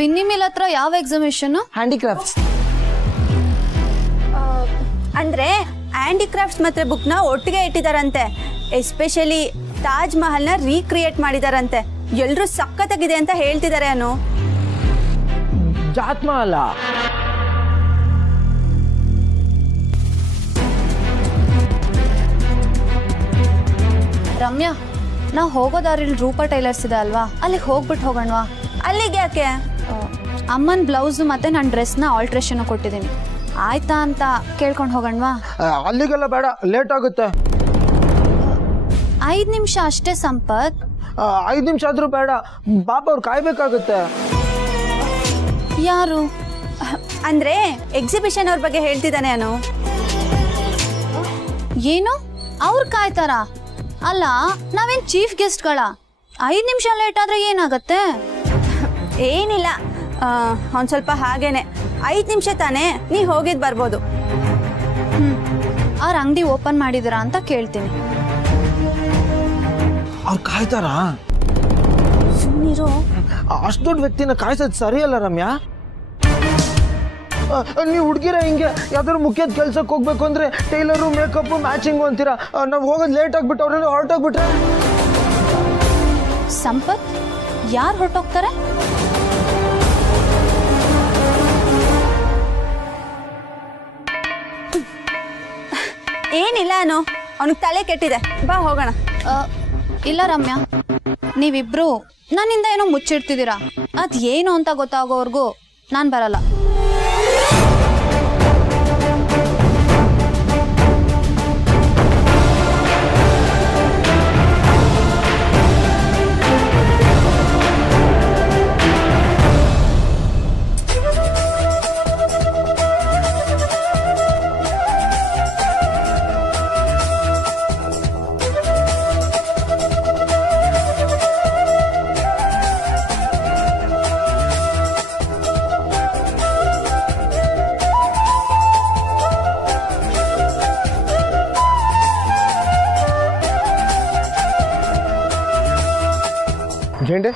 Binny mill ಹತ್ರ ಯಾವ exhibition? Handicrafts. ಅಂದ್ರೆ ಹ್ಯಾಂಡಿಕ್ರಾಫ್ಟ್ಸ್ ಮತ್ತೆ ಬುಕ್ನ ಒಟ್ಟಿಗೆ ಇಟ್ಟಿದಾರಂತೆ. ಎಸ್ಪೆಷಲಿ ತಾಜ್ ಮಹಲ್ನ ರೀಕ್ರಿಯೇಟ್ ಮಾಡಿದಾರಂತೆ. ಎಲ್ರೂ ಸಖತ್ತಾಗಿದೆ ಅಂತ ಹೇಳ್ತಿದ್ದಾರೆ. ಅನು ಜಾತ್ ಮಹಲ. ರಮ್ಯಾ, ನಾವು ಹೋಗೋ ದಾರಿಲಿ ರೂಪಾ ಟೈಲರ್ಸ್ ಇದೆ ಅಲ್ವಾ, ಅಲ್ಲಿಗೆ ಹೋಗ್ಬಿಟ್ಟು ಹೋಗೋಣವಾ? ಅಲ್ಲಿಗೆ ಯಾಕೆ? ಅಮ್ಮನ ಬ್ಲೌಸ್ ಮತ್ತೆ ನನ್ನ ಡ್ರೆಸ್ನ ಆಲ್ಟ್ರೇಷನ್ ಕೊಟ್ಟಿದ್ದೀನಿ, ಆಯ್ತಾ ಅಂತ ಕೇಳ್ಕೊಂಡು ಹೋಗೋಣವಾ? ಅಲ್ಲಿಗೆಲ್ಲ ಬೇಡ, ಲೇಟ್ ಆಗುತ್ತೆ. 5 ನಿಮಿಷ ಅಷ್ಟೇ ಸಂಪತ್. 5 ನಿಮಿಷ ಆದ್ರೂ ಬೇಡ, ಪಾಪ ಅವ್ರು ಕಾಯ್ಬೇಕಾಗುತ್ತೆ. ಯಾರು? ಅಂದ್ರೆ ಎಕ್ಸಿಬಿಷನ್ ಅವ್ರ ಬಗ್ಗೆ ಹೇಳ್ತಿದ್ದಾನೆ. ಅನು ಏನು ಅವ್ರು ಕಾಯ್ತಾರ? ಅಲ್ಲ, ನಾವೇನ್ ಚೀಫ್ ಗೆಸ್ಟ್ಗಳ? 5 ನಿಮಿಷ ಲೇಟ್ ಆದ್ರೆ ಏನಾಗತ್ತೆ? ಏನಿಲ್ಲ, ಒಂದ್ ಸ್ವಲ್ಪ ಹಾಗೇನೆ. 5 ನಿಮಿಷ ತಾನೇ, ನೀ ಹೋಗಿದ್ ಬರ್ಬೋದು. ಅವ್ರ ಅಂಗಡಿ ಓಪನ್ ಮಾಡಿದಿರಾ ಅಂತ ಕೇಳ್ತೀನಿ. ಅವ್ರು ಕಾಯ್ತಾರಾ? ಸುಮ್ಮನಿರು. ಅಷ್ಟು ದೊಡ್ಡ ವ್ಯಕ್ತಿನ ಕಾಯ್ಸೋದು ಸರಿಯಲ್ಲ ರಮ್ಯಾ. ನೀವು ಹುಡುಗಿರ ಹಿಂಗೆ ಯಾವ್ದಾದ್ರು ಮುಖ್ಯದ ಕೆಲ್ಸಕ್ಕೆ ಹೋಗ್ಬೇಕು ಅಂದ್ರೆ ಟೈಲರು, ಮೇಕಪ್, ಮ್ಯಾಚಿಂಗು ಅಂತೀರಾ. ನಾವು ಹೋಗೋದು ಲೇಟ್ ಆಗ್ಬಿಟ್ಟು ಅವ್ರನ್ನ ಹೊರಟೋಗ್ಬಿಟ್ರೆ? ಸಂಪತ್, ಯಾರು ಹೊರಟೋಗ್ತಾರೆ? ಏನಿಲ್ಲ ಅನು, ಅವನಿಗೆ ತಲೆ ಕೆಟ್ಟಿದೆ, ಬಾ ಹೋಗೋಣ. ಇಲ್ಲ ರಮ್ಯಾ, ನೀವಿಬ್ರು ನನ್ನಿಂದ ಏನೋ ಮುಚ್ಚಿಡ್ತಿದ್ದೀರಾ. ಅದ್ ಏನು ಅಂತ ಗೊತ್ತಾಗೋವರೆಗೂ ನಾನು ಬರಲ್ಲ. ಜೇಂಡೆ,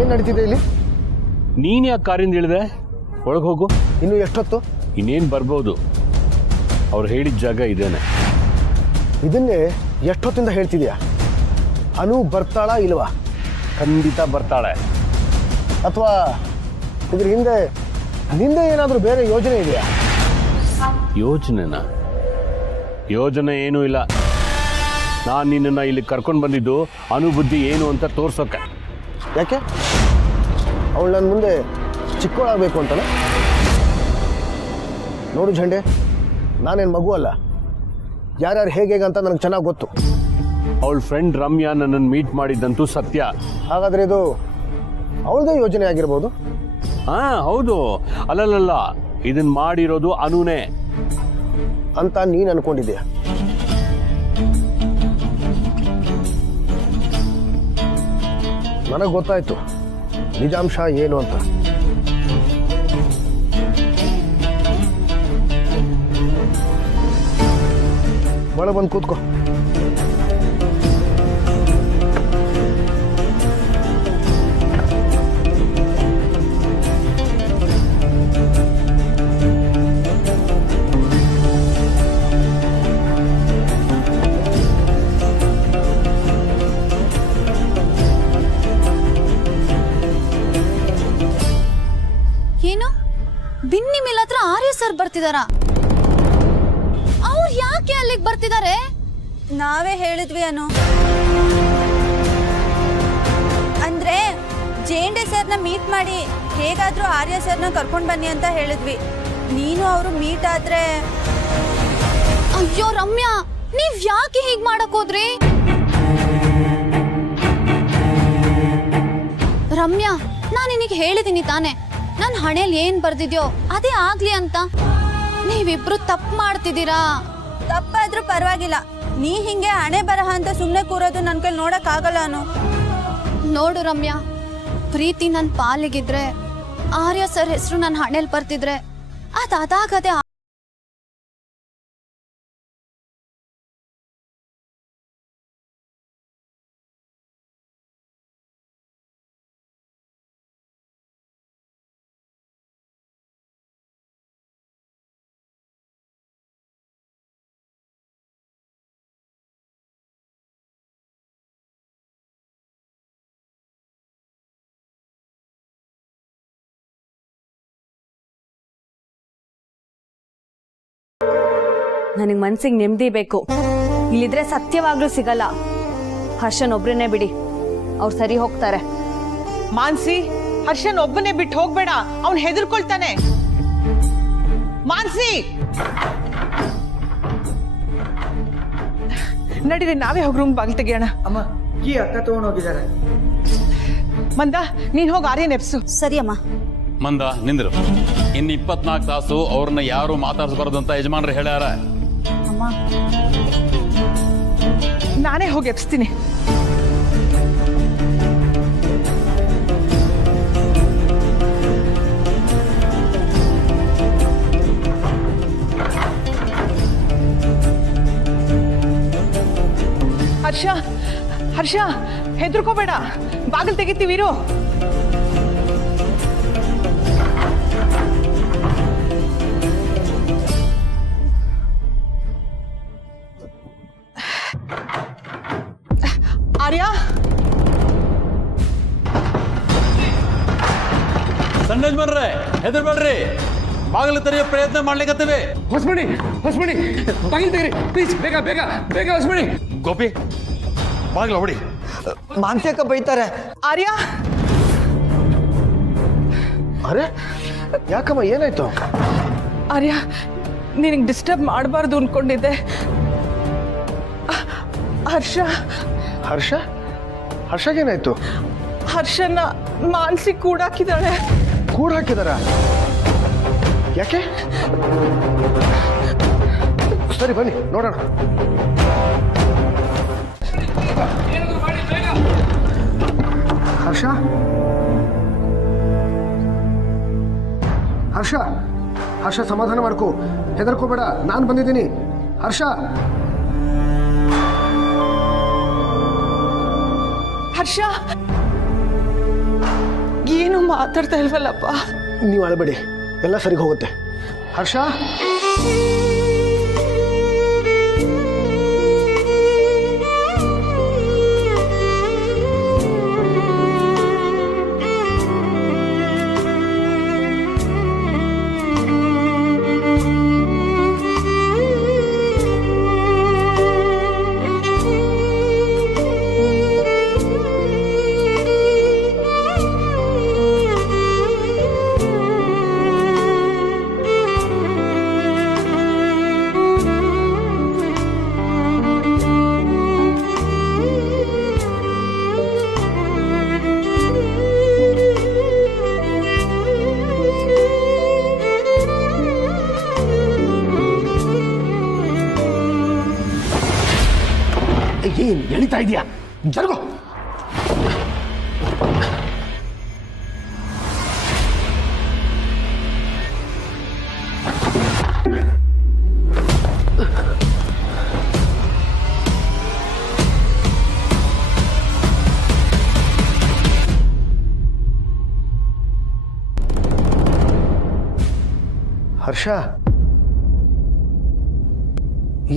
ಏನ್ ನಡೀತಿದೆ ಇಲ್ಲಿ? ನೀನ್ ಯಾಕೆ ಕಾರಿಂದ ಇಳಿದೆ? ಒಳಗೆ ಹೋಗು. ಇನ್ನು ಎಷ್ಟೊತ್ತು? ಇನ್ನೇನು ಬರ್ಬೋದು, ಅವ್ರು ಹೇಳಿದ ಜಾಗ ಇದೇನೆ. ಇದನ್ನೇ ಎಷ್ಟೊತ್ತಿಂದ ಹೇಳ್ತಿದ್ಯಾ? ಅನು ಬರ್ತಾಳಾ ಇಲ್ವಾ? ಖಂಡಿತ ಬರ್ತಾಳೆ. ಅಥವಾ ಇದ್ರ ಹಿಂದೆ ನಿಂದೆ ಏನಾದರೂ ಬೇರೆ ಯೋಜನೆ ಇದೆಯಾ? ಯೋಜನೆನಾ? ಯೋಜನೆ ಏನೂ ಇಲ್ಲ. ನಾನು ನಿನ್ನನ್ನು ಇಲ್ಲಿ ಕರ್ಕೊಂಡು ಬಂದಿದ್ದು ಅನುಬುದ್ಧಿ ಏನು ಅಂತ ತೋರ್ಸೋಕ್ಕೆ. ಯಾಕೆ? ಅವಳು ನನ್ನ ಮುಂದೆ ಚಿಕ್ಕವಳಾಗಬೇಕು ಅಂತಲ್ಲ? ನೋಡು ಝಂಡೆ, ನಾನೇನು ಮಗು ಅಲ್ಲ. ಯಾರ್ಯಾರು ಹೇಗೆ ಅಂತ ನನಗೆ ಚೆನ್ನಾಗಿ ಗೊತ್ತು. ಅವಳ ಫ್ರೆಂಡ್ ರಮ್ಯಾ ನನ್ನನ್ನು ಮೀಟ್ ಮಾಡಿದ್ದಂತೂ ಸತ್ಯ. ಹಾಗಾದರೆ ಇದು ಅವಳದೇ ಯೋಜನೆ ಆಗಿರ್ಬೋದು? ಹಾಂ ಹೌದು. ಅಲ್ಲಲ್ಲ, ಇದನ್ನು ಮಾಡಿರೋದು ಅನುನೇ ಅಂತ ನೀನು ಅನ್ಕೊಂಡಿದ್ದೀಯ. ನನಗೆ ಗೊತ್ತಾಯ್ತು ನಿಜಾಂಶ ಏನು ಅಂತ. ಒಳಗೆ ಬಂದು ಕೂತ್ಕೋ. ಏನು? ಬಿನ್ನಿ ಮಿಲ್ ಹತ್ರ ಆರ್ಯ ಸರ್ ಬರ್ತಿದಾರಾ? ಅವ್ರು ಯಾಕೆ ಅಲ್ಲಿಗೆ ಬರ್ತಿದ್ದಾರೆ? ನಾವೇ ಹೇಳಿದ್ವಿ ಅನು. ಅಂದ್ರೆ ಜೇಂಡೆ ಸರ್ನ ಮೀಟ್ ಮಾಡಿ ಹೇಗಾದ್ರೂ ಆರ್ಯ ಸರ್ನ ಕರ್ಕೊಂಡ್ ಬನ್ನಿ ಅಂತ ಹೇಳಿದ್ವಿ. ನೀನು ಅವರು ಮೀಟ್ ಆದ್ರೆ. ಅಯ್ಯೋ ರಮ್ಯಾ, ನೀವ್ ಯಾಕೆ ಹೀಗ್ ಮಾಡಕ್ ಹೋದ್ರಿ? ರಮ್ಯಾ, ನಾನು ನಿನಗೆ ಹೇಳಿದೀನಿ ತಾನೆ, ನನ್ನ ಹಣೆಯಲ್ಲಿ ಏನ್ ಬರ್ದಿದ್ಯೋ ಅದೇ ಆಗ್ಲಿ ಅಂತ. ನೀವಿಬ್ರು ತಪ್ಪು ಮಾಡ್ತಿದ್ದೀರಾ. ತಪ್ಪಾದ್ರೂ ಪರವಾಗಿಲ್ಲ, ನೀ ಹಿಂಗೆ ಹಣೆ ಬರಹ ಅಂತ ಸುಮ್ಮನೆ ಕೂರೋದು ನನ್ ಕೈಲಿ ನೋಡಕ್ ಆಗಲ್ಲ. ಅನು ನೋಡು ರಮ್ಯಾ, ಪ್ರೀತಿ ನನ್ನ ಪಾಲಿಗಿದ್ರೆ, ಆರ್ಯ ಸರ್ ಹೆಸರು ನನ್ನ ಹಣೆಯಲ್ಲಿ ಬರ್ತಿದ್ರೆ ಅದಾಗದೆ ನನಗೆ ಮನ್ಸಿಗೆ ನೆಮ್ಮದಿ ಬೇಕು. ಇಲ್ಲಿದ್ರೆ ಸತ್ಯವಾಗ್ಲೂ ಸಿಗಲ್ಲ. ಹರ್ಷನ್ ಒಬ್ರನ್ನೇ ಬಿಡಿ, ಅವ್ರು ಸರಿ ಹೋಗ್ತಾರೆ. ಮಾನ್ಸಿ, ಹರ್ಷನ್ ಒಬ್ಬನೇ ಬಿಟ್ಟು ಹೋಗ್ಬೇಡ, ಅವ್ನು ಹೆದರ್ಕೊಳ್ತಾನೆ. ಮಾನ್ಸಿ, ನಡೀರಿ ನಾವೇ ಹೋಗಿ ರೂಮ್ ಬಾಗಿಲು ತೆಗಿಯೋಣ. ಅಮ್ಮ ಕೀ ಅಕ್ಕ ತಗೊಂಡು ಹೋಗಿದ್ದಾರೆ. ಮಂದ, ನೀನ್ ಹೋಗಿ ಆರ್ಯನ್ ಎಪ್ಸು. ಸರಿ ಅಮ್ಮ. ಮಂದ ನಿಂದ್ರು. ಇನ್ನು 24 ತಾಸು ಅವ್ರನ್ನ ಯಾರು ಮಾತಾಡ್ಸಬಾರ್ದು ಅಂತ ಯಜಮಾನ್ರು ಹೇಳ್ಯಾರ. ಅಮ್ಮ, ನಾನೇ ಹೋಗಿ ಎಪ್ಸ್ತೀನಿ. ಹರ್ಷ, ಹರ್ಷ, ಹೆದರ್ಕೋಬೇಡ, ಬಾಗಿಲು ತೆಗಿತೀವಿರು. ಆರ್ಯ, ಸಣ್ಣ ಯಜಮಾನ್ರೆ ಹೆದರ್ಬೇಡ್ರಿ, ಬಾಗಿಲು ತೆರೆಯೋ ಪ್ರಯತ್ನ ಮಾಡ್ಲಿಕ್ಕತ್ತೇವೆ. ಹೊಸ್ಮಣಿ ಬಾಗಿಲು ತೆಗೀರಿ ಪ್ಲೀಸ್, ಬೇಗ ಬೇಗ ಬೇಗ ಹೊಸ್ಮಣಿ. ಗೋಪಿ ಬಾಗಿಲು ಹೊಡಿ. ಮಾನ್ಸಕ್ಕ ಬೈತಾರೆ. ಆರ್ಯ, ಅರೆ ಯಾಕಮ್ಮ ಏನಾಯ್ತು? ಆರ್ಯ, ನಿನಗೆ ಡಿಸ್ಟರ್ಬ್ ಮಾಡಬಾರ್ದು ಅನ್ಕೊಂಡಿದ್ದೆ. ಹರ್ಷ, ಹರ್ಷ ಹರ್ಷಗೇನಾಯ್ತು? ಹರ್ಷನ ಮಾನ್ಸಿ ಕೂಡಾಕಿದ್ದಾಳೆ. ಕೂಡ ಹಾಕಿದಾರ? ಯಾಕೆ? ಸರಿ ಬನ್ನಿ ನೋಡೋಣ. ಹರ್ಷ ಹರ್ಷ ಹರ್ಷ ಸಮಾಧಾನ ಮಾಡ್ಕೋ, ಹೆದರ್ಕೋಬೇಡ, ನಾನು ಬಂದಿದ್ದೀನಿ. ಹರ್ಷ ಹರ್ಷ, ಏನು ಮಾತಾಡ್ತಾ ಇಲ್ವಲ್ಲಪ್ಪ. ನೀವು ಅಳಬೇಡಿ, ಎಲ್ಲ ಸರಿಗೆ ಹೋಗುತ್ತೆ. ಹರ್ಷ ಏನ್ ಎಳಿತಾ ಇದೆಯಾ? ಜರುಗೋ. ಹರ್ಷ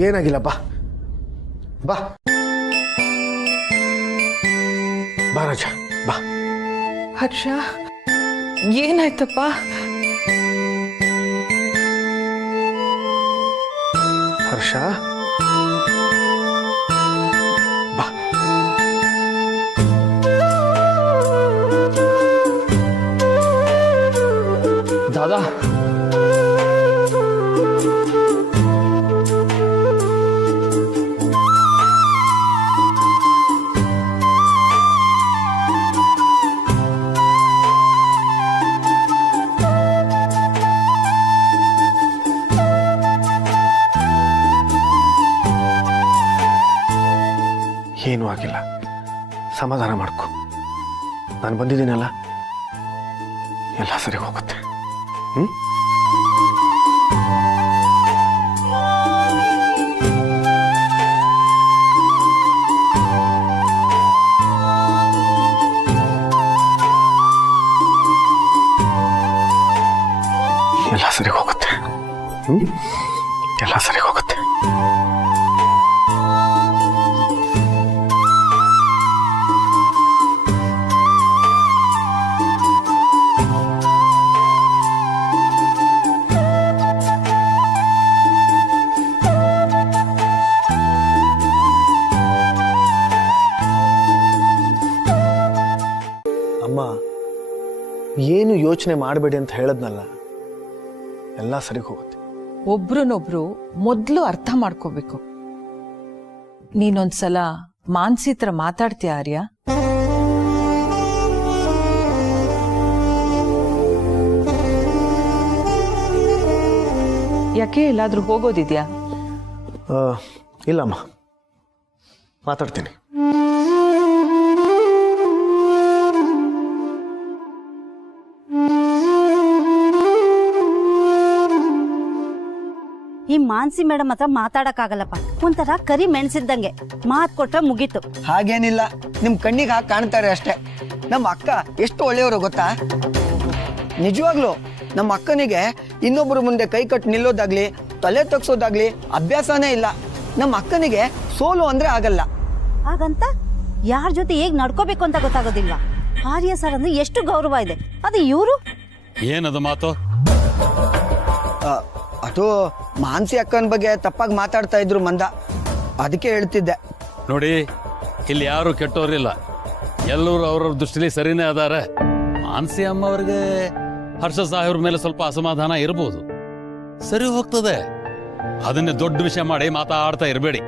ಏನಾಗಿಲ್ಲ, ಬಾ ಬಾ ಬಾ ರಾಜ, ಬಾ. ಹರ್ಷ, ಏನಾಯ್ತಪ್ಪ? ಹರ್ಷ ಬಾ. ದಾದಾ, ಏನೂ ಆಗಿಲ್ಲ, ಸಮಾಧಾನ ಮಾಡ್ಕೊ. ನಾನು ಬಂದಿದ್ದೀನಲ್ಲ, ಎಲ್ಲ ಸರಿ ಹೋಗುತ್ತೆ. ಎಲ್ಲ ಸರಿ ಹೋಗುತ್ತೆ. ಎಲ್ಲ ಸರಿ ಹೋಗುತ್ತೆ. ಏನು ಯೋಚನೆ ಮಾಡಬೇಡಿ ಅಂತ ಹೇಳದ್ನಲ್ಲ, ಎಲ್ಲ ಸರಿ ಹೋಗುತ್ತೆ. ಒಬ್ರನ್ನೊಬ್ರು ಮೊದ್ಲು ಅರ್ಥ ಮಾಡ್ಕೋಬೇಕು. ನೀನೊಂದ್ಸಲ ಮಾನ್ಸಿ ಹತ್ರ ಮಾತಾಡ್ತೀಯ ಆರ್ಯ? ಯಾಕೆ ಎಲ್ಲಾದ್ರೂ ಹೋಗೋದಿದ್ಯಾ? ಇಲ್ಲಮ್ಮ, ಮಾತಾಡ್ತೀನಿ. ಈ ಮಾನ್ಸಿ ಮೇಡಮ್ ಹತ್ರ ಮಾತಾಡಕ್ಕಾಗಲ್ಲಪ್ಪ. ಒಂಥರ ಕರಿ ಮೆಣಸಿದ್ದಂಗೆ, ಮಾತ್ ಕೊಟ್ರೆ ಮುಗೀತು. ಹಾಗೇನಿಲ್ಲ, ನಿಮ್ ಕಣ್ಣಿಗೆ ಹಾಕಿ ಕಾಣ್ತಾರೆ ಅಷ್ಟೇ. ನಮ್ಮ ಅಕ್ಕ ಎಷ್ಟು ಒಳ್ಳೆಯವರು ಗೊತ್ತಾ? ನಿಜವಾಗ್ಲು ನಮ್ಮ ಅಕ್ಕನಿಗೆ ಇನ್ನೊಬ್ಬರ ಮುಂದೆ ಕೈ ಕಟ್ಟು ನಿಲ್ಲೋದಾಗ್ಲಿ, ತಲೆ ತಗ್ಸೋದಾಗ್ಲಿ ಅಭ್ಯಾಸನೇ ಇಲ್ಲ. ನಮ್ಮ ಅಕ್ಕನಿಗೆ ಸೋಲು ಅಂದ್ರೆ ಆಗಲ್ಲ. ಹಾಗಂತ ಯಾರ ಜೊತೆ ಹೇಗ್ ನಡ್ಕೋಬೇಕು ಅಂತ ಗೊತ್ತಾಗೋದಿಲ್ವಾ? ಆರ್ಯ ಸರ್ ಅಂದ್ರೆ ಎಷ್ಟು ಗೌರವ ಇದೆ. ಅದು ಇವರು ಏನದು ಮಾತು? ಅದು ಮಾನ್ಸಿ ಅಕ್ಕನ ಬಗ್ಗೆ ತಪ್ಪಾಗಿ ಮಾತಾಡ್ತಾ ಇದ್ರು ಮಂದ, ಅದಕ್ಕೆ ಹೇಳ್ತಿದ್ದೆ. ನೋಡಿ, ಇಲ್ಲಿ ಯಾರು ಕೆಟ್ಟೋರಿಲ್ಲ, ಎಲ್ಲರೂ ಅವ್ರವ್ರ ದೃಷ್ಟಿಲಿ ಸರಿನೇ ಅದಾರ. ಮಾನ್ಸಿ ಅಮ್ಮ ಅವ್ರಿಗೆ ಹರ್ಷ ಸಾಹೇಬ್ರ ಮೇಲೆ ಸ್ವಲ್ಪ ಅಸಮಾಧಾನ ಇರಬಹುದು, ಸರಿ ಹೋಗ್ತದೆ. ಅದನ್ನೇ ದೊಡ್ಡ ವಿಷಯ ಮಾಡಿ ಮಾತಾಡ್ತಾ ಇರಬೇಡಿ.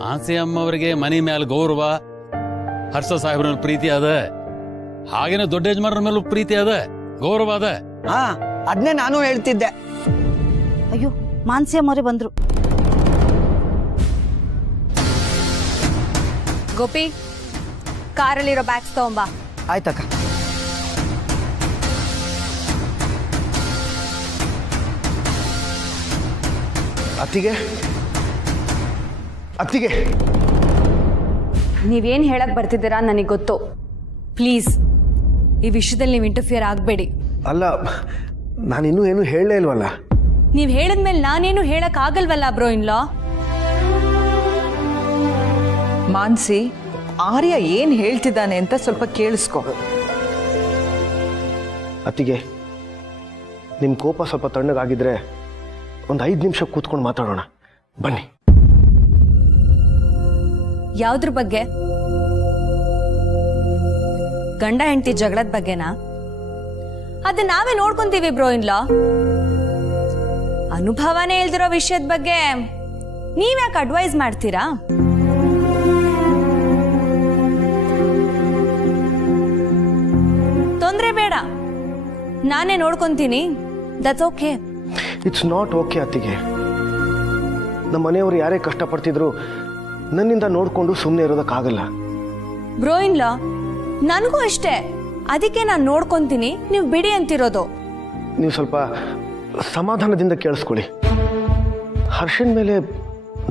ಮಾನ್ಸಿ ಅಮ್ಮ ಅವರಿಗೆ ಮನೆ ಮೇಲೆ ಗೌರವ, ಹರ್ಷ ಸಾಹೇಬ್ರ ಮೇಲೆ ಪ್ರೀತಿ ಅದ, ಹಾಗೇನೆ ದೊಡ್ಡ ಯಜಮಾನರ ಮೇಲೂ ಪ್ರೀತಿ ಅದ, ಗೌರವ ಅದ. ಅದನ್ನೇ ನಾನು ಹೇಳ್ತಿದ್ದೆ. ಅಯ್ಯೋ, ಮಾನ್ಸಿ ಅಮ್ಮವ್ರೆ ಬಂದ್ರು. ಗೋಪಿ, ಕಾರಲ್ಲಿರೋ ಬ್ಯಾಗ್ಸ್ ತಗೊಂಬಾ. ಆಯ್ತಕ್ಕ. ಅತ್ತಿಗೆ ನೀವೇನ್ ಹೇಳಕ್ ಬರ್ತಿದ್ದೀರಾ ನನಗೆ ಗೊತ್ತು. ಪ್ಲೀಸ್ ಈ ವಿಷಯದಲ್ಲಿ ನೀವು ಇಂಟರ್ಫಿಯರ್ ಆಗಬೇಡಿ. ಅಲ್ಲ, ನಾನಿನ್ನೂ ಏನು ಹೇಳಲೇ ಇಲ್ವಲ್ಲ. ನೀವ್ ಹೇಳಿದ್ಮೇಲೆ ನಾನೇನು ಹೇಳಕ್ ಆಗಲ್ವಲ್ಲ ಬ್ರೋ ಇನ್ಲಾ. ಮಾನ್ಸಿ, ಆರ್ಯ ಏನ್ ಹೇಳ್ತಿದ್ದಾನೆ ಅಂತ ಸ್ವಲ್ಪ ಕೇಳಿಸ್ಕೊ. ಅತ್ತಿಗೆ, ನಿಮ್ಮ ಕೋಪ ಸ್ವಲ್ಪ ತಣ್ಣಗಾಗಿದ್ರೆ ಒಂದು 5 ನಿಮಿಷ ಕೂತ್ಕೊಂಡು ಮಾತಾಡೋಣ, ಬನ್ನಿ. ಯಾವ್ದ್ರ ಬಗ್ಗೆ? ಗಂಡ ಹೆಂಡತಿ ಜಗಳದ ಬಗ್ಗೆನಾ? ಅದನ್ನ ನಾವೇ ನೋಡ್ಕೊಂತೀವಿ ಬ್ರೋ ಇನ್ಲಾ. ಅನುಭವನೇ ಇಲ್ದಿರೋ ವಿಷಯದ ಬಗ್ಗೆ ನೀವ್ಯಾಕೆ ಅಡ್ವೈಸ್ ಮಾಡ್ತೀರಾ? ತೊಂದ್ರೆ ಬೇಡ, ನಾನೇ ನೋಡ್ಕೊಂತೀನಿ. That's okay. It's not okay ಅತ್ತಿಗೆ. ನಮ್ಮ ಮನೆಯವರು ಯಾರೇ ಕಷ್ಟಪಡ್ತಿದ್ರು ನನ್ನಿಂದ ನೋಡ್ಕೊಂಡು ಸುಮ್ಮನೆ ಇರೋದಕ್ಕಾಗಲ್ಲ. ಬ್ರೋ ಇನ್ಲಾ, ನನಗೂ ಅಷ್ಟೇ. ಅದಕ್ಕೆ ನಾನು ನೋಡ್ಕೊಂತೀನಿ, ನೀವು ಬಿಡಿ ಅಂತಿರೋದು. ನೀವು ಸ್ವಲ್ಪ ಸಮಾಧಾನದಿಂದ ಕೇಳಿಸ್ಕೊಳ್ಳಿ. ಹರ್ಷನ್ ಮೇಲೆ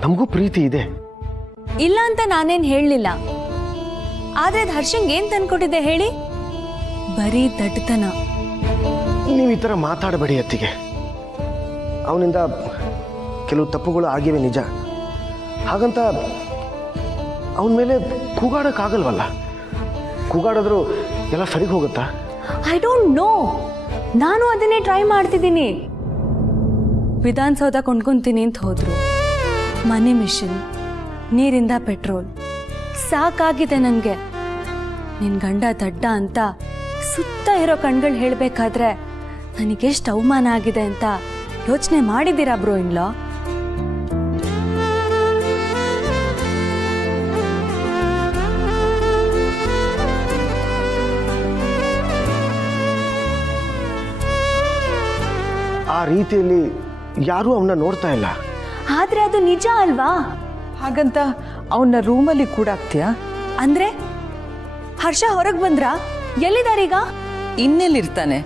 ನಮಗೂ ಪ್ರೀತಿ ಇದೆ. ಇಲ್ಲ ಅಂತ ನಾನೇನ್ ಹೇಳಲಿಲ್ಲ. ಆದ್ರೆ ಅದು ಹರ್ಷಂಗೆ ಏನ್ ತಂದ್ಕೊಟ್ಟಿದೆ ಹೇಳಿ? ಬರೀ ದಡ್ತನ. ನೀವು ಈ ಥರ ಮಾತಾಡಬೇಡಿ ಅತ್ತಿಗೆ. ಅವನಿಂದ ಕೆಲವು ತಪ್ಪುಗಳು ಆಗಿವೆ ನಿಜ. ಹಾಗಂತ ಅವನ ಮೇಲೆ ಕೂಗಾಡಕ್ಕಾಗಲ್ವಲ್ಲ. ಕೂಗಾಡಿದ್ರು ಎಲ್ಲ ಸರಿ ಹೋಗುತ್ತಾ? I don't know. ನಾನು ಅದನ್ನೇ ಟ್ರೈ ಮಾಡ್ತಿದ್ದೀನಿ. ವಿಧಾನಸೌಧ ಕೊಂಡ್ಕೊಂತೀನಿ ಅಂತ ಹೋದ್ರು, ಮನೆ ಮಿಷನ್, ನೀರಿಂದ ಪೆಟ್ರೋಲ್, ಸಾಕಾಗಿದೆ ನನಗೆ. ನಿನ್ ಗಂಡ ದಡ್ಡ ಅಂತ ಸುತ್ತ ಇರೋ ಕಣ್ಗಳು ಹೇಳ್ಬೇಕಾದ್ರೆ ನನಗೆಷ್ಟು ಅವಮಾನ ಆಗಿದೆ ಅಂತ ಯೋಚನೆ ಮಾಡಿದ್ದೀರಾ ಬ್ರೋ ಇನ್ಲಾ? ಆ ರೀತಿಯಲ್ಲಿ ಯಾರೂ ಅವನ್ನ ನೋಡ್ತಾ ಇಲ್ಲ. ಆದ್ರೆ ಅದು ನಿಜ ಅಲ್ವಾ? ಹಾಗಂತ ಅವನ್ನ ರೂಮಲ್ಲಿ ಕೂಡ ಹಾಕ್ತೀಯಾ? ಅಂದ್ರೆ ಹರ್ಷ ಹೊರಗೆ ಬಂದ್ರ? ಎಲ್ಲಿದಾರೀಗ? ಇನ್ನೆಲ್ಲಿರ್ತಾನೆ?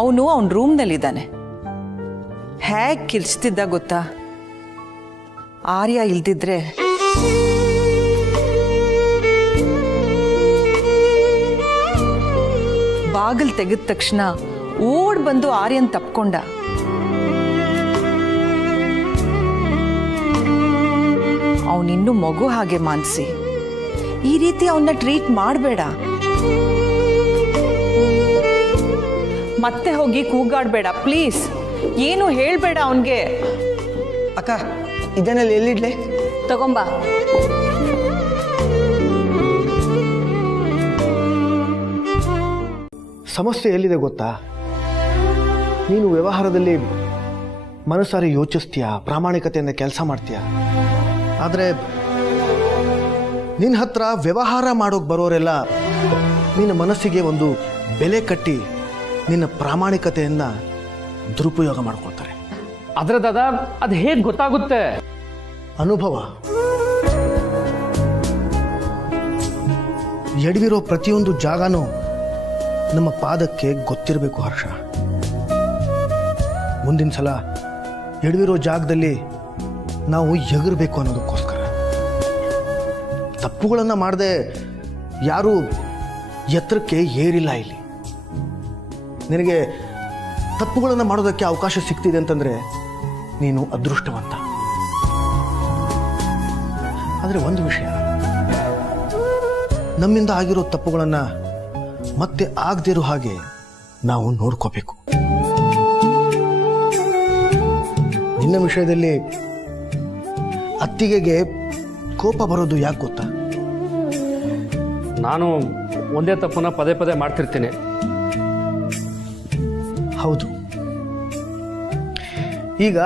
ಅವನು ಅವನ ರೂಮ್ನಲ್ಲಿದ್ದಾನೆ. ಹೇಗ್ ಕಿರ್ಚ್ತಿದ್ದ ಗೊತ್ತಾ? ಆರ್ಯ ಇಲ್ದಿದ್ರೆ ಬಾಗಿಲು ತೆಗೆದ ತಕ್ಷಣ ಓಡ್ ಬಂದು ಆರ್ಯನ್ ತಪ್ಕೊಂಡ. ಅವನಿನ್ನೂ ಮಗು ಹಾಗೆ ಮಾನ್ಸಿ. ಈ ರೀತಿ ಅವನ್ನ ಟ್ರೀಟ್ ಮಾಡಬೇಡ. ಮತ್ತೆ ಹೋಗಿ ಕೂಗಾಡ್ಬೇಡ ಪ್ಲೀಸ್. ಏನು ಹೇಳ್ಬೇಡ ಅವನ್ಗೆ. ಅಕ್ಕ, ಇದನ್ನಲ್ಲಿ ಎಲ್ಲಿಡ್ಲೆ? ತಗೊಂಬಾ. ಸಮಸ್ಯೆ ಎಲ್ಲಿದೆ ಗೊತ್ತಾ? ನೀನು ವ್ಯವಹಾರದಲ್ಲಿ ಮನಸಾರಿ ಯೋಚಿಸ್ತೀಯ, ಪ್ರಾಮಾಣಿಕತೆಯಿಂದ ಕೆಲಸ ಮಾಡ್ತೀಯ. ಆದರೆ ನಿನ್ನ ಹತ್ರ ವ್ಯವಹಾರ ಮಾಡೋಕೆ ಬರೋರೆಲ್ಲ ನಿನ್ನ ಮನಸ್ಸಿಗೆ ಒಂದು ಬೆಲೆ ಕಟ್ಟಿ ನಿನ್ನ ಪ್ರಾಮಾಣಿಕತೆಯನ್ನು ದುರುಪಯೋಗ ಮಾಡ್ಕೊಳ್ತಾರೆ. ಆದ್ರೆ ದಾದಾ ಅದು ಹೇಗೆ ಗೊತ್ತಾಗುತ್ತೆ? ಅನುಭವ. ಎಡವಿರೋ ಪ್ರತಿಯೊಂದು ಜಾಗನೂ ನಮ್ಮ ಪಾದಕ್ಕೆ ಗೊತ್ತಿರಬೇಕು ಹರ್ಷ. ಮುಂದಿನ ಸಲ ಎಡವಿರೋ ಜಾಗದಲ್ಲಿ ನಾವು ಎಗರಬೇಕು ಅನ್ನೋದಕ್ಕೋಸ್ಕರ. ತಪ್ಪುಗಳನ್ನು ಮಾಡದೆ ಯಾರೂ ಎತ್ತರಕ್ಕೆ ಏರಿಲ್ಲ ಇಲ್ಲಿ. ನಿನಗೆ ತಪ್ಪುಗಳನ್ನು ಮಾಡೋದಕ್ಕೆ ಅವಕಾಶ ಸಿಗ್ತಿದೆ ಅಂತಂದರೆ ನೀನು ಅದೃಷ್ಟವಂತ. ಆದರೆ ಒಂದು ವಿಷಯ, ನಮ್ಮಿಂದ ಆಗಿರೋ ತಪ್ಪುಗಳನ್ನು ಮತ್ತೆ ಆಗದಿರೋ ಹಾಗೆ ನಾವು ನೋಡ್ಕೋಬೇಕು. ನಿನ್ನ ವಿಷಯದಲ್ಲಿ ಅತ್ತಿಗೆಗೆ ಕೋಪ ಬರೋದು ಯಾಕೆ ಗೊತ್ತಾ? ನಾನು ಒಂದೇ ತಪ್ಪನ್ನ ಪದೇ ಪದೇ ಮಾಡ್ತಿರ್ತೀನಿ. ಹೌದು. ಈಗ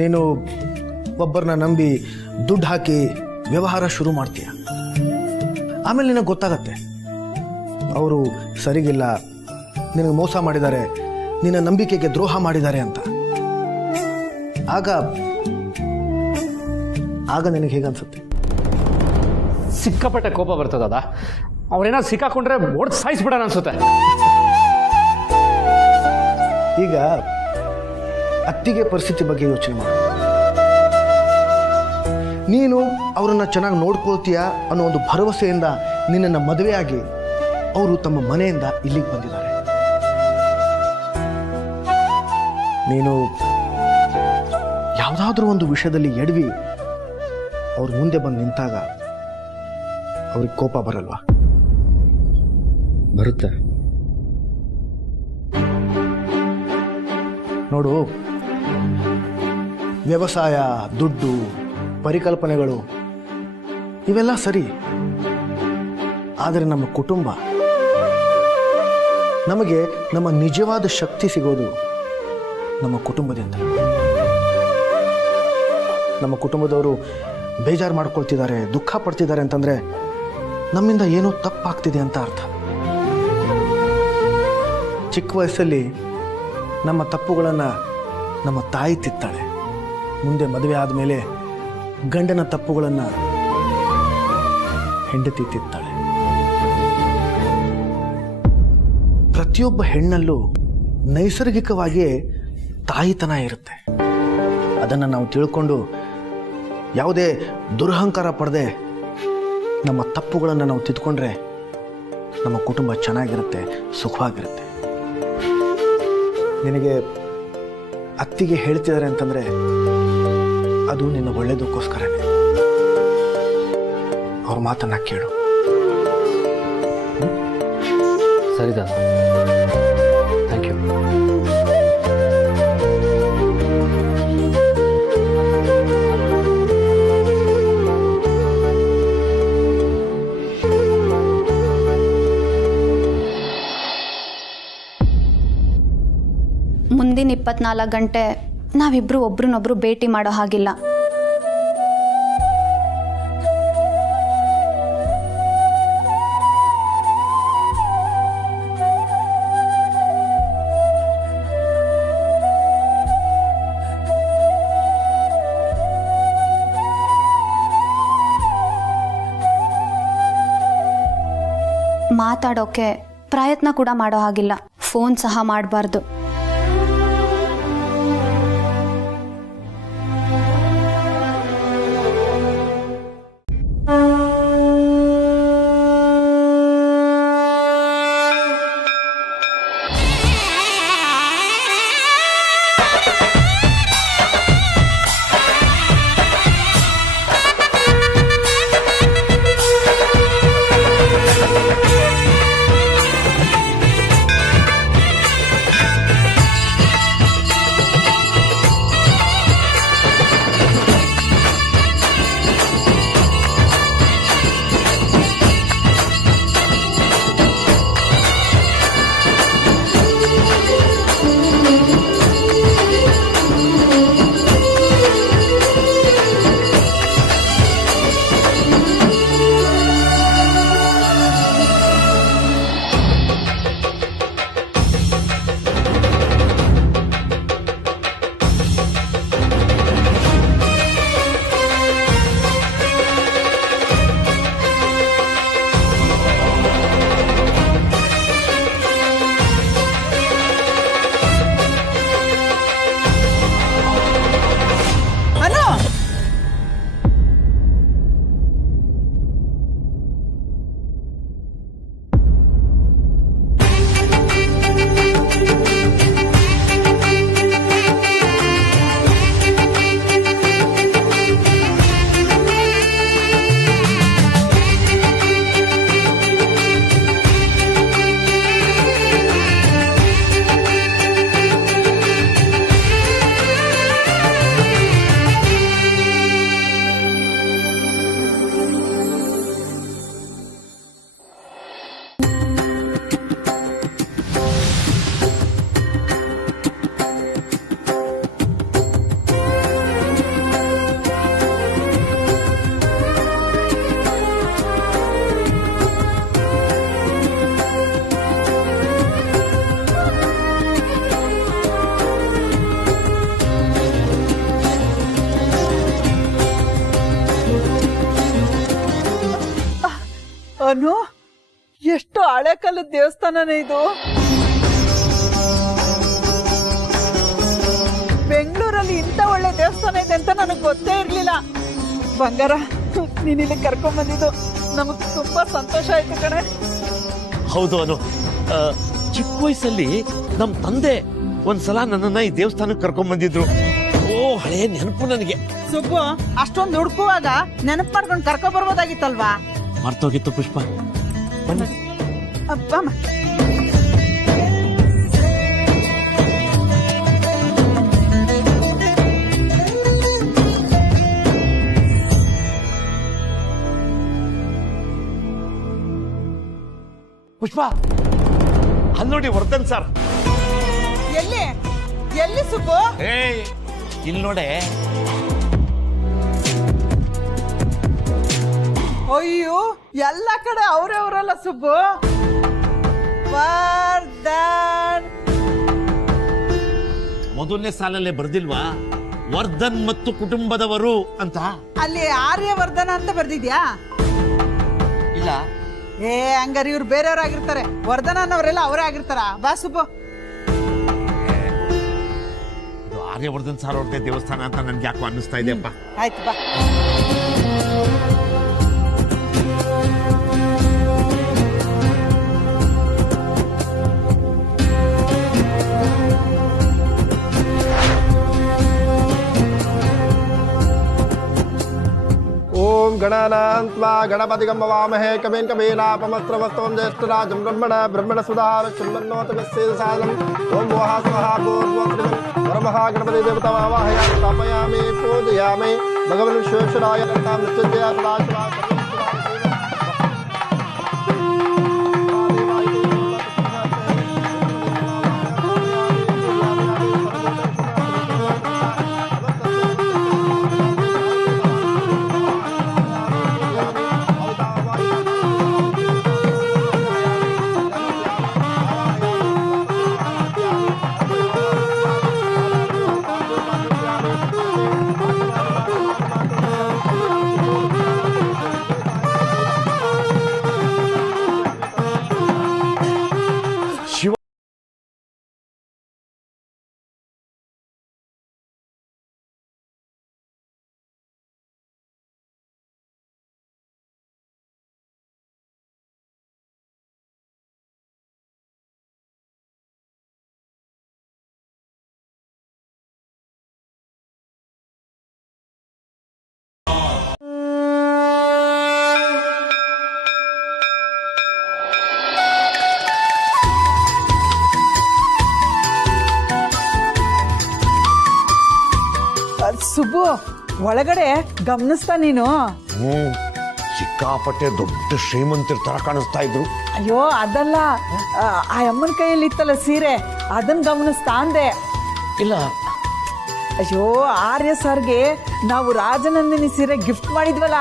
ನೀನು ಒಬ್ಬರನ್ನ ನಂಬಿ ದುಡ್ಡು ಹಾಕಿ ವ್ಯವಹಾರ ಶುರು ಮಾಡ್ತೀಯ. ಆಮೇಲೆ ನಿನಗೆ ಗೊತ್ತಾಗತ್ತೆ ಅವರು ಸರಿಗಿಲ್ಲ, ನಿನಗೆ ಮೋಸ ಮಾಡಿದ್ದಾರೆ, ನಿನ್ನ ನಂಬಿಕೆಗೆ ದ್ರೋಹ ಮಾಡಿದ್ದಾರೆ ಅಂತ. ಆಗ ನಿನಗೆ ಹೇಗನ್ಸುತ್ತೆ? ಸಿಕ್ಕಾಪಟ್ಟೆ ಕೋಪ ಬರ್ತದ. ಅವ್ರೇನಾದ್ರು ಸಿಕ್ಕಾಕೊಂಡ್ರೆ ಓಡ್ ಸಾಯಿಸ್ಬಿಡೋಣ ಅನ್ಸುತ್ತೆ. ಈಗ ಅತ್ತಿಗೆ ಪರಿಸ್ಥಿತಿ ಬಗ್ಗೆ ಯೋಚನೆ ಮಾಡು. ನೀನು ಅವರನ್ನ ಚೆನ್ನಾಗಿ ನೋಡ್ಕೊಳ್ತೀಯ ಅನ್ನೋ ಒಂದು ಭರವಸೆಯಿಂದ ನಿನ್ನನ್ನು ಮದುವೆಯಾಗಿ ಅವರು ತಮ್ಮ ಮನೆಯಿಂದ ಇಲ್ಲಿಗೆ ಬಂದಿದ್ದಾರೆ. ನೀನು ಯಾವುದಾದ್ರೂ ಒಂದು ವಿಷಯದಲ್ಲಿ ಎಡವಿ ಅವ್ರ ಮುಂದೆ ಬಂದು ನಿಂತಾಗ ಅವ್ರಿಗೆ ಕೋಪ ಬರಲ್ವಾ? ಬರುತ್ತೆ. ನೋಡು, ವ್ಯವಸಾಯ, ದುಡ್ಡು, ಪರಿಕಲ್ಪನೆಗಳು ಇವೆಲ್ಲ ಸರಿ. ಆದರೆ ನಮ್ಮ ಕುಟುಂಬ, ನಮಗೆ ನಮ್ಮ ನಿಜವಾದ ಶಕ್ತಿ ಸಿಗೋದು ನಮ್ಮ ಕುಟುಂಬದಿಂದ. ನಮ್ಮ ಕುಟುಂಬದವರು ಬೇಜಾರು ಮಾಡ್ಕೊಳ್ತಿದ್ದಾರೆ, ದುಃಖ ಪಡ್ತಿದ್ದಾರೆ ಅಂತಂದರೆ ನಮ್ಮಿಂದ ಏನೋ ತಪ್ಪಾಗ್ತಿದೆ ಅಂತ ಅರ್ಥ. ಚಿಕ್ಕ ವಯಸ್ಸಲ್ಲಿ ನಮ್ಮ ತಪ್ಪುಗಳನ್ನು ನಮ್ಮ ತಾಯಿ ತಿತ್ತಾಳೆ. ಮುಂದೆ ಮದುವೆ ಆದಮೇಲೆ ಗಂಡನ ತಪ್ಪುಗಳನ್ನು ಹೆಂಡತಿ ತಿತ್ತಾಳೆ. ಪ್ರತಿಯೊಬ್ಬ ಹೆಣ್ಣಲ್ಲೂ ನೈಸರ್ಗಿಕವಾಗಿಯೇ ತಾಯಿತನ ಇರುತ್ತೆ. ಅದನ್ನು ನಾವು ತಿಳ್ಕೊಂಡು ಯಾವುದೇ ದುರಹಂಕಾರ ಪಡದೆ ನಮ್ಮ ತಪ್ಪುಗಳನ್ನು ನಾವು ತಿದ್ಕೊಂಡ್ರೆ ನಮ್ಮ ಕುಟುಂಬ ಚೆನ್ನಾಗಿರುತ್ತೆ, ಸುಖವಾಗಿರುತ್ತೆ. ನಿನಗೆ ಅತ್ತಿಗೆ ಹೇಳ್ತಿದ್ದಾರೆ ಅಂತಂದರೆ ಅದು ನಿನ್ನ ಒಳ್ಳೆಯದಕ್ಕೋಸ್ಕರನೇ. ಅವ್ರ ಮಾತನ್ನು ಕೇಳು. ಸರಿ ದಾದಾ, ಥ್ಯಾಂಕ್ ಯು. ಮುಂದಿನ 24 ಗಂಟೆ ನಾವಿಬ್ರು ಒಬ್ರನ್ನೊಬ್ರು ಭೇಟಿ ಮಾಡೋ ಹಾಗಿಲ್ಲ. ಮಾತಾಡೋಕೆ ಪ್ರಯತ್ನ ಕೂಡ ಮಾಡೋ ಹಾಗಿಲ್ಲ. ಫೋನ್ ಸಹ ಮಾಡಬಾರ್ದು. ಅನು, ಎಷ್ಟು ಹಳೆ ಕಾಲದ ದೇವಸ್ಥಾನನೇ ಇದು. ಬೆಂಗಳೂರಲ್ಲಿ ಇಂಥ ಒಳ್ಳೆ ದೇವಸ್ಥಾನ ಇದೆ ಅಂತ ನನಗೆ ಗೊತ್ತೇ ಇರ್ಲಿಲ್ಲ. ಬಂಗಾರ, ನೀನಿಲ್ಲಿ ಕರ್ಕೊಂಡ್ ಬಂದಿದ್ದು ನಮಗ್ ತುಂಬಾ ಸಂತೋಷ ಆಯ್ತು ಕಣೆ. ಹೌದು ಅನು, ಚಿಕ್ಕ ವಯಸ್ಸಲ್ಲಿ ನಮ್ ತಂದೆ ಒಂದ್ಸಲ ನನ್ನನ್ನ ಈ ದೇವಸ್ಥಾನಕ್ಕೆ ಕರ್ಕೊಂಡ್ ಬಂದಿದ್ರು. ಓ, ಹಳೆ ನೆನಪು ನನಗೆ. ಸುಬ್ಬು, ಅಷ್ಟೊಂದು ಹುಡ್ಕುವಾಗ ನೆನಪು ಮಾಡ್ಕೊಂಡು ಕರ್ಕೊ ಬರ್ಬೋದಾಗಿತ್ತಲ್ವಾ? ಮರ್ತೋಗಿತ್ತು ಪುಷ್ಪ. ಬನ್ನಿ. ಅಬ್ಬಮ್ಮ. ಪುಷ್ಪ, ಅಲ್ಲಿ ನೋಡಿ ವರ್ಧನ್ ಸರ್. ಎಲ್ಲಿ ಎಲ್ಲಿ ಸುಬ್ಬು? ಇಲ್ಲಿ ನೋಡೆ. ಅಯ್ಯೋ, ಎಲ್ಲ ಕಡೆ ಅವರೇ ಅವರಲ್ಲ ಸುಬ್ಬು. ವರ್ಧನ್. ಮೊದಲನೇ ಸಾಲಲ್ಲೇ ಬರ್ದಿಲ್ವಾ ವರ್ಧನ್ ಮತ್ತು ಕುಟುಂಬದವರು ಅಂತ? ಅಲ್ಲಿ ಆರ್ಯವರ್ಧನ ಅಂತ ಬರ್ದಿದ್ಯಾ? ಇಲ್ಲ. ಹಂಗಾರೆ ಇವ್ರು ಬೇರೆಯವ್ರಾಗಿರ್ತಾರೆ. ವರ್ಧನ ಅನ್ನೋರೆಲ್ಲ ಅವರೇ ಆಗಿರ್ತಾರ. ಬಾ ಸುಬ್ಬು. ಇದು ಆರ್ಯವರ್ಧನ್ ಸಾರ್ ಅವ್ರದ್ದೇ ದೇವಸ್ಥಾನ ಅಂತ ನನ್ಗೆ ಯಾಕೋ ಅನ್ನಿಸ್ತಾ ಇದೆಯಪ್ಪ. ಆಯ್ತು ಬಾ. ಓಂ ಗಣನಾನ್ವಾ ಗಣಪತಿಗಂ ಭವಾಮಹೇ ಕವೇನ್ ಕವೇನಾಪಮಸ್ತ್ರವಸ್ತವಂ ಜ್ಯೇಷ್ಠರಾಜಂ ಬ್ರಹ್ಮಣ ಸುಧಾರ ಚುಂಬನ್ನೋತಕಸ್ಯೇದ ಸಾಧನಂ ಓಂ ವಹ ಸ್ವಹ ಭೂರ್ಭುವಃ ವರಮಃ ಗಣಪತಿ ದೇವತಾವಾಹಯಾಮಿ ಸ್ಥಾಪಯಾಮಿ ಪೂಜಯಾಮಿ ಭಗವನ್ ವಿಶ್ವೇಶ್ವರಾಯ ನಮಃ ಮೃತ್ಯುಂಜಯ ಸದಾಶಿವ ಸುಬ್ಬು, ಒಳಗಡೆ ಗಮನಿಸ್ತಾ ನೀನು? ಸಿಕ್ಕಾಪಟ್ಟೆ ದೊಡ್ಡ ಶ್ರೀಮಂತರ ತರ ಕಾಣಿಸ್ತಾ ಇದ್ರು. ಅಯ್ಯೋ ಅದಲ್ಲ, ಆ ಅಮ್ಮನ ಕೈಯಲ್ಲಿ ಇತ್ತಲ್ಲ ಸೀರೆ, ಅದನ್ನ ಗಮನಿಸ್ತಾ ಅಂದೆ. ಇಲ್ಲ. ಅಯ್ಯೋ, ಆರ್ಯ ಸರ್ಗೆ ನಾವು ರಾಜನಂದಿನಿ ಸೀರೆ ಗಿಫ್ಟ್ ಮಾಡಿದ್ವಲ್ಲ,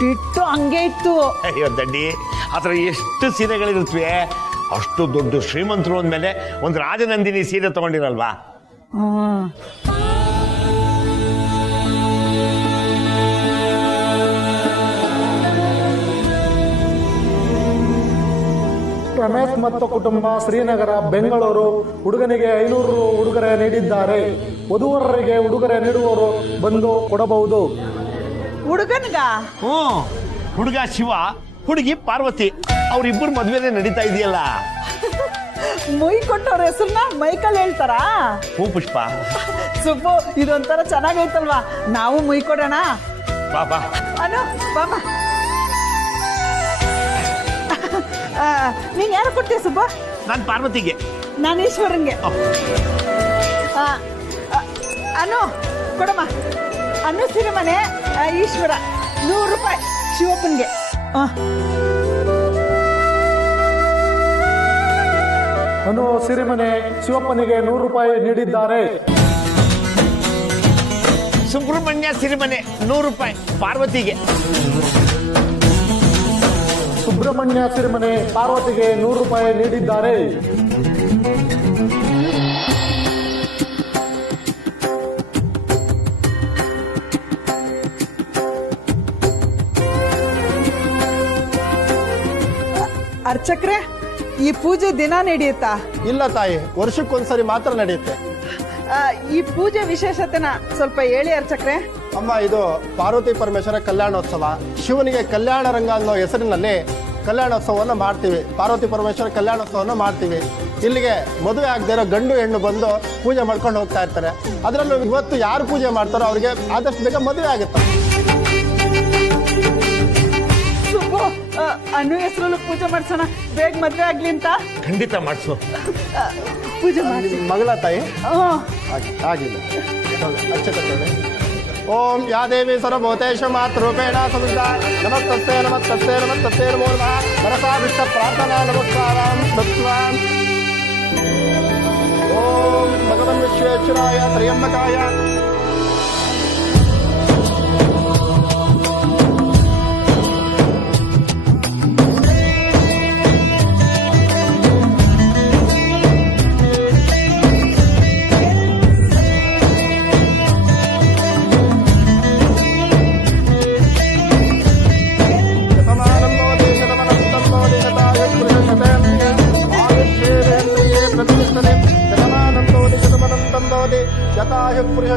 ಡಿಟ್ಟು ಹಂಗೆ ಇತ್ತು. ಅಯ್ಯೋ ದಡ್ಡಿ, ಆತರ ಎಷ್ಟು ಸೀರೆಗಳಿರುತ್ತವೆ. ಅಷ್ಟು ದೊಡ್ಡ ಶ್ರೀಮಂತರು ಅಂದ್ಮೇಲೆ ಒಂದು ರಾಜನಂದಿನಿ ಸೀರೆ ತಗೊಂಡಿರಲ್ವಾ? ರಮೇಶ್ ಮತ್ತು ಕುಟುಂಬ, ಶ್ರೀನಗರ, ಬೆಂಗಳೂರು. ಹುಡುಗನಿಗೆ 500 ರು ಉಡುಗೊರೆ ನೀಡಿದ್ದಾರೆ. ವಧುವರರಿಗೆ ಉಡುಗೊರೆ ನೀಡುವವರು ಬಂದು ಕೊಡಬಹುದು. ಹುಡುಗನ್ಗ? ಹುಡುಗ ಶಿವ, ಹುಡುಗಿ ಪಾರ್ವತಿ. ಅವ್ರಿಬ್ಬರು ಮದ್ವೆನೇ ನಡೀತಾ ಇದೆಯಲ್ಲ. ಮುಯ್ ಕೊಟ್ಟವ್ರ ಹೆಸರನ್ನ ಮೈಕಲ್ ಹೇಳ್ತಾರಾ? ಹೂ ಪುಷ್ಪ. ಸುಬ್ಬು, ಇದೊಂಥರ ಚೆನ್ನಾಗೈತಲ್ವಾ? ನಾವು ಮುಯ್ ಕೊಡೋಣ. ಬಾಬಾ ಅನು, ಬಾಬಾ. ನೀನ್ ಯಾರು ಕೊಡ್ತೀಯ ಸುಬ್ಬ? ನಾನು ಪಾರ್ವತಿಗೆ. ನಾನು ಈಶ್ವರನ್ಗೆ. ಅನು ಕೊಡಮ್ಮ. ಅನು ಸಿರಿಮನೆ, ಈಶ್ವರ 100 ರೂಪಾಯಿ ಶಿವಪ್ಪನ್ಗೆ. ಅನು ಸಿರಿಮನೆ ಶಿವಪ್ಪನಿಗೆ 100 ರೂಪಾಯಿ ನೀಡಿದ್ದಾರೆ. ಸುಬ್ರಹ್ಮಣ್ಯ ಸಿರಿಮನೆ 100 ರೂಪಾಯಿ ಪಾರ್ವತಿಗೆ. ಸುಬ್ರಹ್ಮಣ್ಯ ಸಿರಿಮನೆ ಪಾರ್ವತಿಗೆ 100 ರೂಪಾಯಿ ನೀಡಿದ್ದಾರೆ. ಅರ್ಚಕ್ರೆ, ಈ ಪೂಜೆ ದಿನ ನಡೆಯುತ್ತಾ? ಇಲ್ಲ ತಾಯಿ, ವರ್ಷಕ್ಕೊಂದ್ಸರಿ ಮಾತ್ರ ನಡೆಯುತ್ತೆ. ಈ ಪೂಜೆ ವಿಶೇಷತೆನ ಸ್ವಲ್ಪ ಹೇಳಿ ಅರ್ಚಕ್ರೆ. ಅಮ್ಮ, ಇದು ಪಾರ್ವತಿ ಪರಮೇಶ್ವರ ಕಲ್ಯಾಣೋತ್ಸವ. ಶಿವನಿಗೆ ಕಲ್ಯಾಣ ರಂಗ ಅನ್ನೋ ಹೆಸರಿನಲ್ಲಿ ಕಲ್ಯಾಣೋತ್ಸವವನ್ನು ಮಾಡ್ತೀವಿ. ಪಾರ್ವತಿ ಪರಮೇಶ್ವರ ಕಲ್ಯಾಣೋತ್ಸವವನ್ನು ಮಾಡ್ತೀವಿ. ಇಲ್ಲಿಗೆ ಮದುವೆ ಆಗದೆ ಇರೋ ಗಂಡು ಹೆಣ್ಣು ಬಂದು ಪೂಜೆ ಮಾಡ್ಕೊಂಡು ಹೋಗ್ತಾ ಇರ್ತಾರೆ. ಅದರಲ್ಲೂ ಇವತ್ತು ಯಾರು ಪೂಜೆ ಮಾಡ್ತಾರೋ ಅವ್ರಿಗೆ ಆದಷ್ಟು ಬೇಗ ಮದುವೆ ಆಗುತ್ತೆ. ಅನ್ನು ಹೆಸರಲ್ಲೂ ಪೂಜೆ ಮಾಡ್ಸೋಣ, ಬೇಗ ಮದ್ವೆ ಆಗ್ಲಿ ಅಂತ. ಖಂಡಿತ ಮಾಡಿಸು. ಪೂಜೆ ಮಾಡಿ. ಮಗಳ ತಾಯಿ ಆಗಿಲ್ಲ. ಓಂ ಯಾ ದೇವಿ ಸರ್ವಭೂತೇಷು ಮಾತೃರೂಪೇಣ ಸಂಸ್ಥಾ ನಮಸ್ತಸ್ತೆ ನಮಸ್ತಸ್ತೆ ನಮಸ್ತಸ್ತೆ ನಮೋ ನಮಃ ಮನಸಾಭಿಷ್ಟ ಪ್ರಾರ್ಥನಾ ನಮಸ್ಕಾರಾಂ ದತ್ವಾ. ಓಂ ಭಗವನ್ ವಿಶ್ವೇಶ್ವರಾಯ ತ್ರಯಂಬಕಾಯ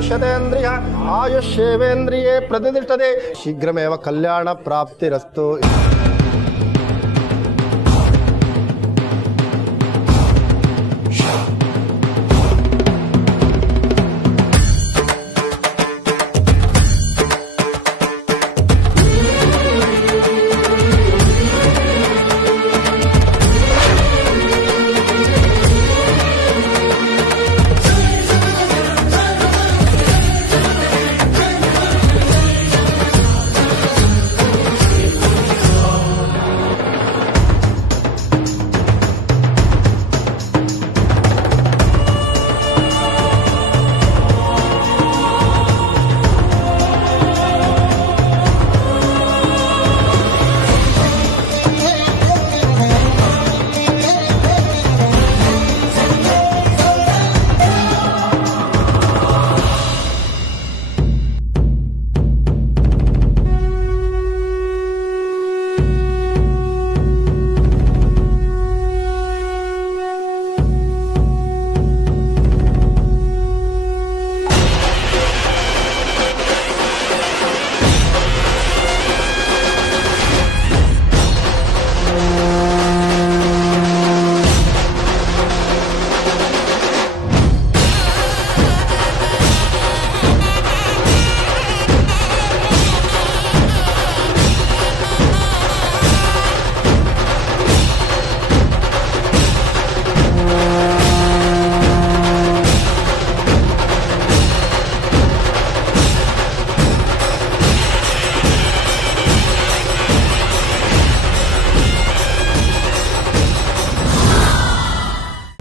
ಶತೇಂದ್ರಿಯ ಆಯುಷ್ಯೇವೇಂದ್ರಿಯೇ ಪ್ರತಿಷ್ಠತೆ. ಶೀಘ್ರಮೇವ ಕಲ್ಯಾಣ ಪ್ರಾಪ್ತಿರಸ್ತು.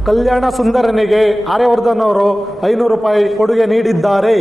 ಕಲ್ಯಾಣ ಸುಂದರನಿಗೆ ಆರ್ಯವರ್ಧನ್ ಅವರು 500 ರೂಪಾಯಿ ಕೊಡುಗೆ ನೀಡಿದ್ದಾರೆ.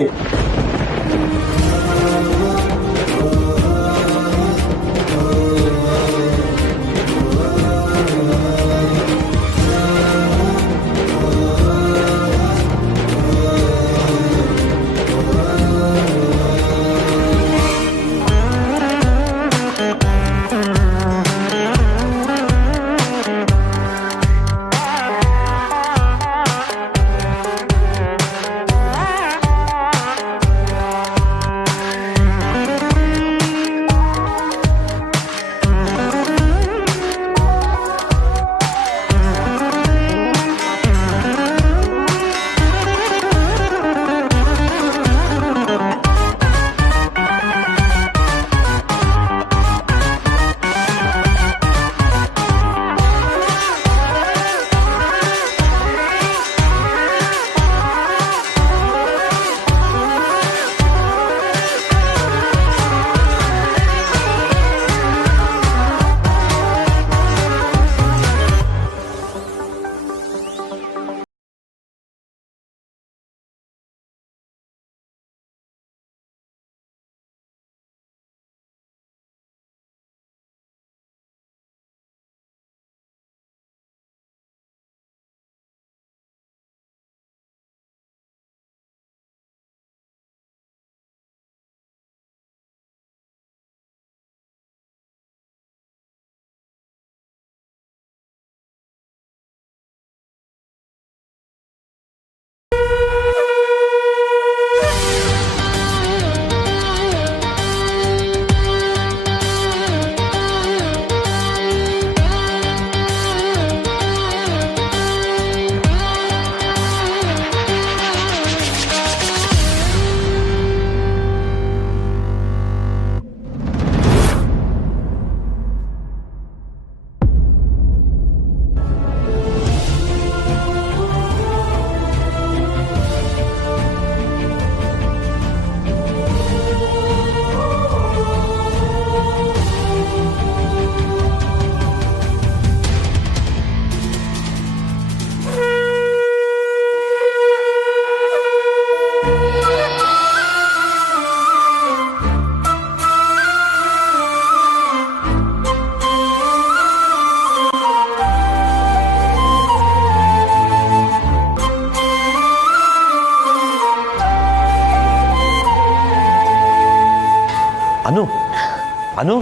ಅನು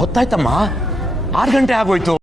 ಹೊತ್ತಾಯ್ತಮ್ಮ, 6 ಗಂಟೆ ಆಗೋಯ್ತು.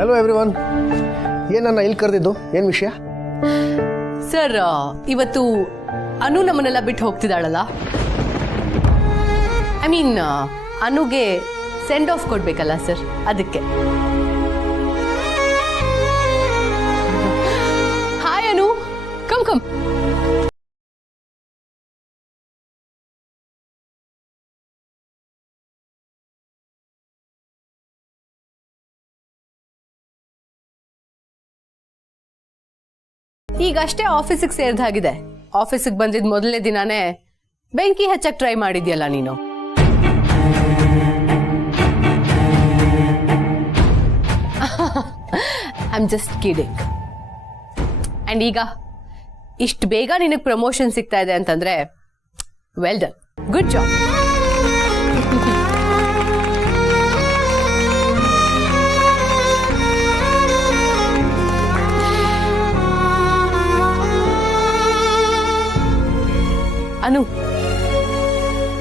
ಹಲೋ ಎವ್ರಿವನ್, ಏನನ್ನ ಇಲ್ಲಿ ಕರೆದಿದ್ದು, ಏನು ವಿಷಯ? ಸರ್, ಇವತ್ತು ಅನು ನಮ್ಮನ್ನೆಲ್ಲ ಬಿಟ್ಟು ಹೋಗ್ತಿದ್ದಾಳಲ್ಲ, ಐ ಮೀನ್ ಅನುಗೆ ಸೆಂಡ್ ಆಫ್ ಕೊಡ್ಬೇಕಲ್ಲ ಸರ್, ಅದಕ್ಕೆ. Hi Anu, come come. ಈಗಷ್ಟೇ ಆಫೀಸಿಗೆ ಸೇರಿದಾಗಿದೆ. ಆಫೀಸಿಗೆ ಬಂದಿದ್ ಮೊದಲನೇ ದಿನಾನೇ ಬೆಂಕಿ ಹಚ್ಚಕ್ ಟ್ರೈ ಮಾಡಿದ್ಯಲ್ಲ ನೀನು. I am just kidding. And ಈಗ ಇಷ್ಟು ಬೇಗ ನಿನಗೆ ಪ್ರಮೋಷನ್ ಸಿಗ್ತಾ ಇದೆ ಅಂತಂದ್ರೆ well done, good job. Anu,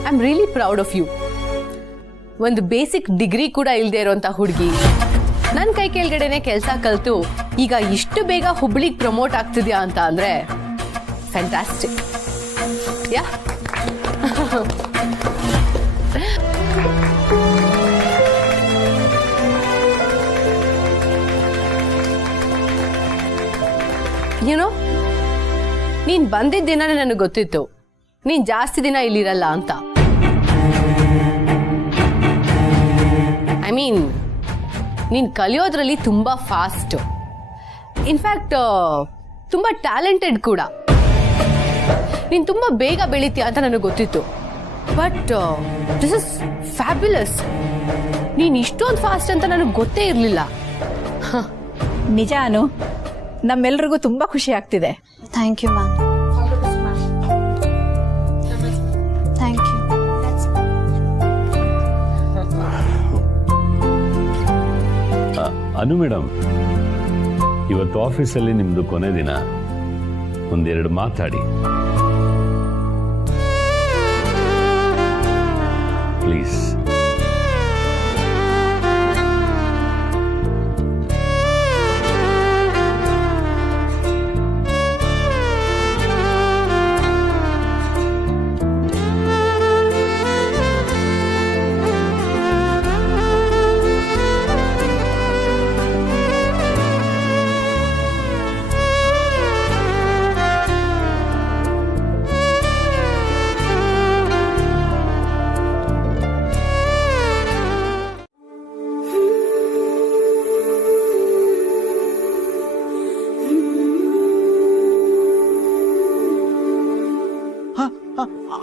I am really proud of you. ಒಂದು ಬೇಸಿಕ್ ಡಿಗ್ರಿ ಕೂಡ ಇಲ್ಲದೆ ಇರೋಂಥ ಹುಡುಗಿ ನನ್ನ ಕೈ ಕೆಳಗಡೆನೆ ಕೆಲಸ ಕಲಿತು ಈಗ ಇಷ್ಟು ಬೇಗ ಹುಬ್ಳಿಗೆ ಪ್ರಮೋಟ್ ಆಗ್ತಿದ್ಯಾ ಅಂತ ಅಂದ್ರೆ ಫ್ಯಾಂಟಾಸ್ಟಿಕ್. ಯಾ ಏನೋ ನೀನ್ ಬಂದಿದ್ದ ದಿನನೇ ನನಗೆ ಗೊತ್ತಿತ್ತು ನೀನ್ ಜಾಸ್ತಿ ದಿನ ಇಲ್ಲಿರಲ್ಲ ಅಂತ. ಐ ಮೀನ್ ನೀನ್ ಕಲಿಯೋದ್ರಲ್ಲಿ ತುಂಬಾ ಫಾಸ್ಟ್, ಇನ್ಫ್ಯಾಕ್ಟ್ ತುಂಬಾ ಟ್ಯಾಲೆಂಟೆಡ್ ಕೂಡ. ನೀನ್ ತುಂಬಾ ಬೇಗ ಬೆಳಿತೀಯ ಅಂತ ನನಗೆ ಗೊತ್ತಿತ್ತು. But this is fabulous. ನೀನ್ ಇಷ್ಟೊಂದು ಫಾಸ್ಟ್ ಅಂತ ನನಗೆ ಗೊತ್ತೇ ಇರಲಿಲ್ಲ. ನಿಜ ಅನು, ನಮ್ಮೆಲ್ರಿಗೂ ತುಂಬಾ ಖುಷಿ ಆಗ್ತಿದೆ. Thank you ma'am. Thank you. Anu madam, ಇವತ್ತು ಆಫೀಸಲ್ಲಿ ನಿಮ್ದು ಕೊನೆ ದಿನ, ಒಂದೆರಡು ಮಾತಾಡಿ ಪ್ಲೀಸ್.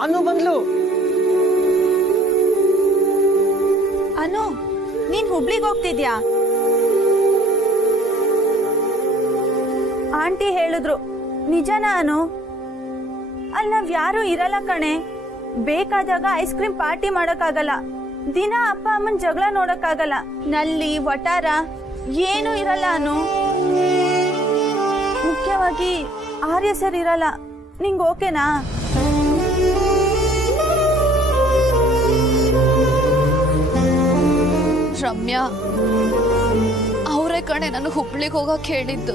ಅನು ಬಂದ್ಲು. ಅನು, ನೀನ್ ಹುಬ್ಳಿಗೆ ಹೋಗ್ತಿದ್ಯಾ? ಆಂಟಿ ಹೇಳಿದ್ರು, ನಿಜನಾ ಅನು? ಅಲ್ಲಿ ನಾವ್ ಯಾರು ಇರಲ್ಲ ಕಣೆ. ಬೇಕಾದಾಗ ಐಸ್ ಕ್ರೀಮ್ ಪಾರ್ಟಿ ಮಾಡಕ್ಕಾಗಲ್ಲ, ದಿನ ಅಪ್ಪ ಅಮ್ಮನ್ ಜಗಳ ನೋಡಕ್ಕಾಗಲ್ಲ, ನಲ್ಲಿ ವಟಾರ ಏನೂ ಇರಲ್ಲ ಅನು. ಮುಖ್ಯವಾಗಿ ಆರ್ಯ ಸರ್ ಇರಲ್ಲ. ನಿಂಗ್ ಓಕೆನಾ? ರಮ್ಯಾ ಅವರೇ ಕಣೆ ನಾನು ಹುಬ್ಳಿಗೆ ಹೋಗಕ್ ಹೇಳಿದ್ದು.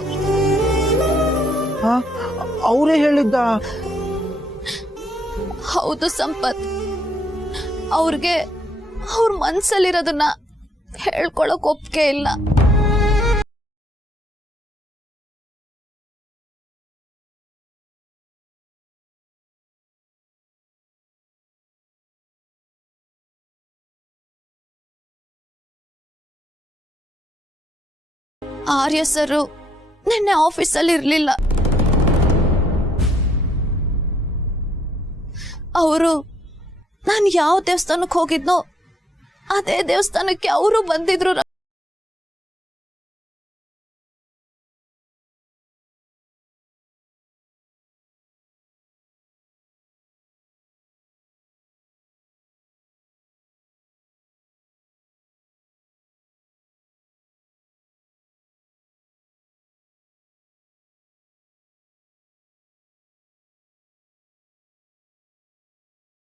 ಅವರೇ ಹೇಳಿದ್ದ? ಹೌದು ಸಂಪತ್, ಅವ್ರಿಗೆ ಅವ್ರ ಮನ್ಸಲ್ಲಿರೋದನ್ನ ಹೇಳ್ಕೊಳಕ್ ಒಪ್ಪಿಗೆ ಇಲ್ಲ. ಆರ್ಯ ಸರ್ ನಿನ್ನೆ ಆಫೀಸಲ್ಲಿ ಇರ್ಲಿಲ್ಲ. ಅವರು ನಾನು ಯಾವ ದೇವಸ್ಥಾನಕ್ಕೆ ಹೋಗಿದ್ನೋ ಅದೇ ದೇವಸ್ಥಾನಕ್ಕೆ ಅವರು ಬಂದಿದ್ರು.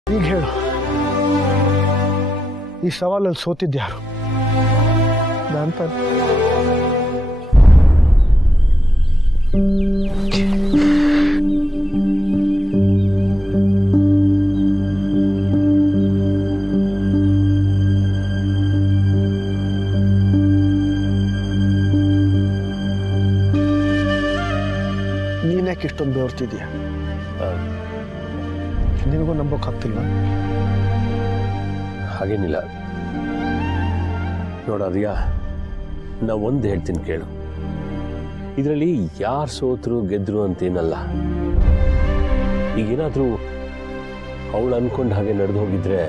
ಈಗ ಹೇಳು, ಈ ಸವಾಲಲ್ಲಿ ಸೋತಿದ್ಯಾರು? ನಾನು ತಾನೆ. ನೀನ್ಯಾಕೆ ಇಷ್ಟೊಂದು ಬೆವರ್ತಿದ್ಯಾ? ನಿನಗೂ ನಂಬೋಕ್ಕಾಗ್ತಿಲ್ವಾ? ಹಾಗೇನಿಲ್ಲ ನೋಡೋದ್ಯಾ, ನಾ ಒಂದು ಹೇಳ್ತೀನಿ ಕೇಳು. ಇದರಲ್ಲಿ ಯಾರು ಸೋತರು ಗೆದ್ರು ಅಂತೇನಲ್ಲ. ಈಗೇನಾದರೂ ಅವಳು ಅನ್ಕೊಂಡ ಹಾಗೆ ನಡೆದು ಹೋಗಿದ್ರೆ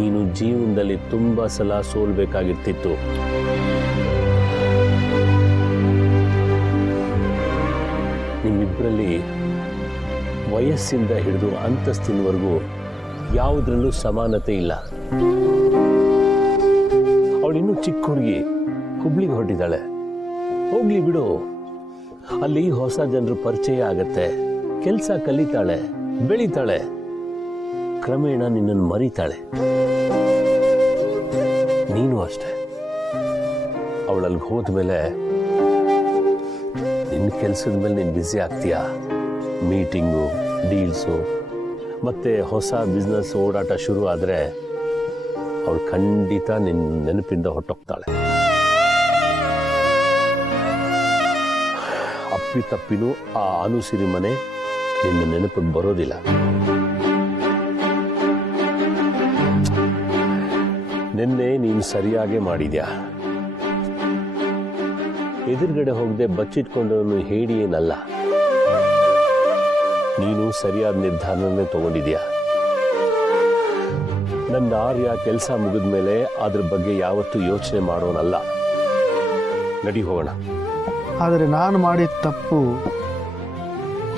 ನೀನು ಜೀವನದಲ್ಲಿ ತುಂಬ ಸಲ ಸೋಲ್ಬೇಕಾಗಿರ್ತಿತ್ತು. ನಿಮ್ಮಿಬ್ಬರಲ್ಲಿ ವಯಸ್ಸಿಂದ ಹಿಡಿದು ಅಂತಸ್ತಿನವರೆಗೂ ಯಾವುದ್ರಲ್ಲೂ ಸಮಾನತೆ ಇಲ್ಲ. ಅವಳಿನ್ನೂ ಚಿಕ್ಕ ಹುಡುಗಿ, ಹುಬ್ಳಿಗೆ ಹೊರಟಿದ್ದಾಳೆ. ಹೋಗ್ಲಿ ಬಿಡು, ಅಲ್ಲಿ ಹೊಸ ಜನರು ಪರಿಚಯ ಆಗತ್ತೆ, ಕೆಲಸ ಕಲಿತಾಳೆ, ಬೆಳಿತಾಳೆ, ಕ್ರಮೇಣ ನಿನ್ನನ್ನು ಮರಿತಾಳೆ. ನೀನು ಅಷ್ಟೆ. ಅವಳಲ್ಲಿ ಹೋದ್ಮೇಲೆ ನಿನ್ನ ಕೆಲಸದ ಮೇಲೆ ನೀನು ಬ್ಯುಸಿ ಆಗ್ತೀಯಾ. ಮೀಟಿಂಗು, ಡೀಲ್ಸು, ಮತ್ತೆ ಹೊಸ ಬಿಸ್ನೆಸ್ ಓಡಾಟ ಶುರು ಆದರೆ ಅವಳು ಖಂಡಿತ ನಿನ್ನ ನೆನಪಿಂದ ಹೊಟ್ಟೋಗ್ತಾಳೆ. ಅಪ್ಪಿತಪ್ಪಿನೂ ಆ ಅನುಸಿರಿ ಮನೆ ನಿನ್ನ ನೆನಪಿಗೆ ಬರೋದಿಲ್ಲ. ನಿನ್ನೆ ನೀನು ಸರಿಯಾಗೇ ಮಾಡಿದ್ಯಾ. ಎದುರುಗಡೆ ಹೋಗದೆ ಬಚ್ಚಿಟ್ಕೊಂಡವನು ಹೇಳಿ ಏನಲ್ಲ. ನೀನು ಸರಿಯಾದ ನಿರ್ಧಾರನೇ ತಗೊಂಡಿದ್ಯಾ. ನನ್ನ ಆರ್ಯ ಕೆಲಸ ಮುಗಿದ ಮೇಲೆ ಅದ್ರ ಬಗ್ಗೆ ಯಾವತ್ತೂ ಯೋಚನೆ ಮಾಡೋನಲ್ಲ. ನಡಿ ಹೋಗೋಣ. ಆದರೆ ನಾನು ಮಾಡಿದ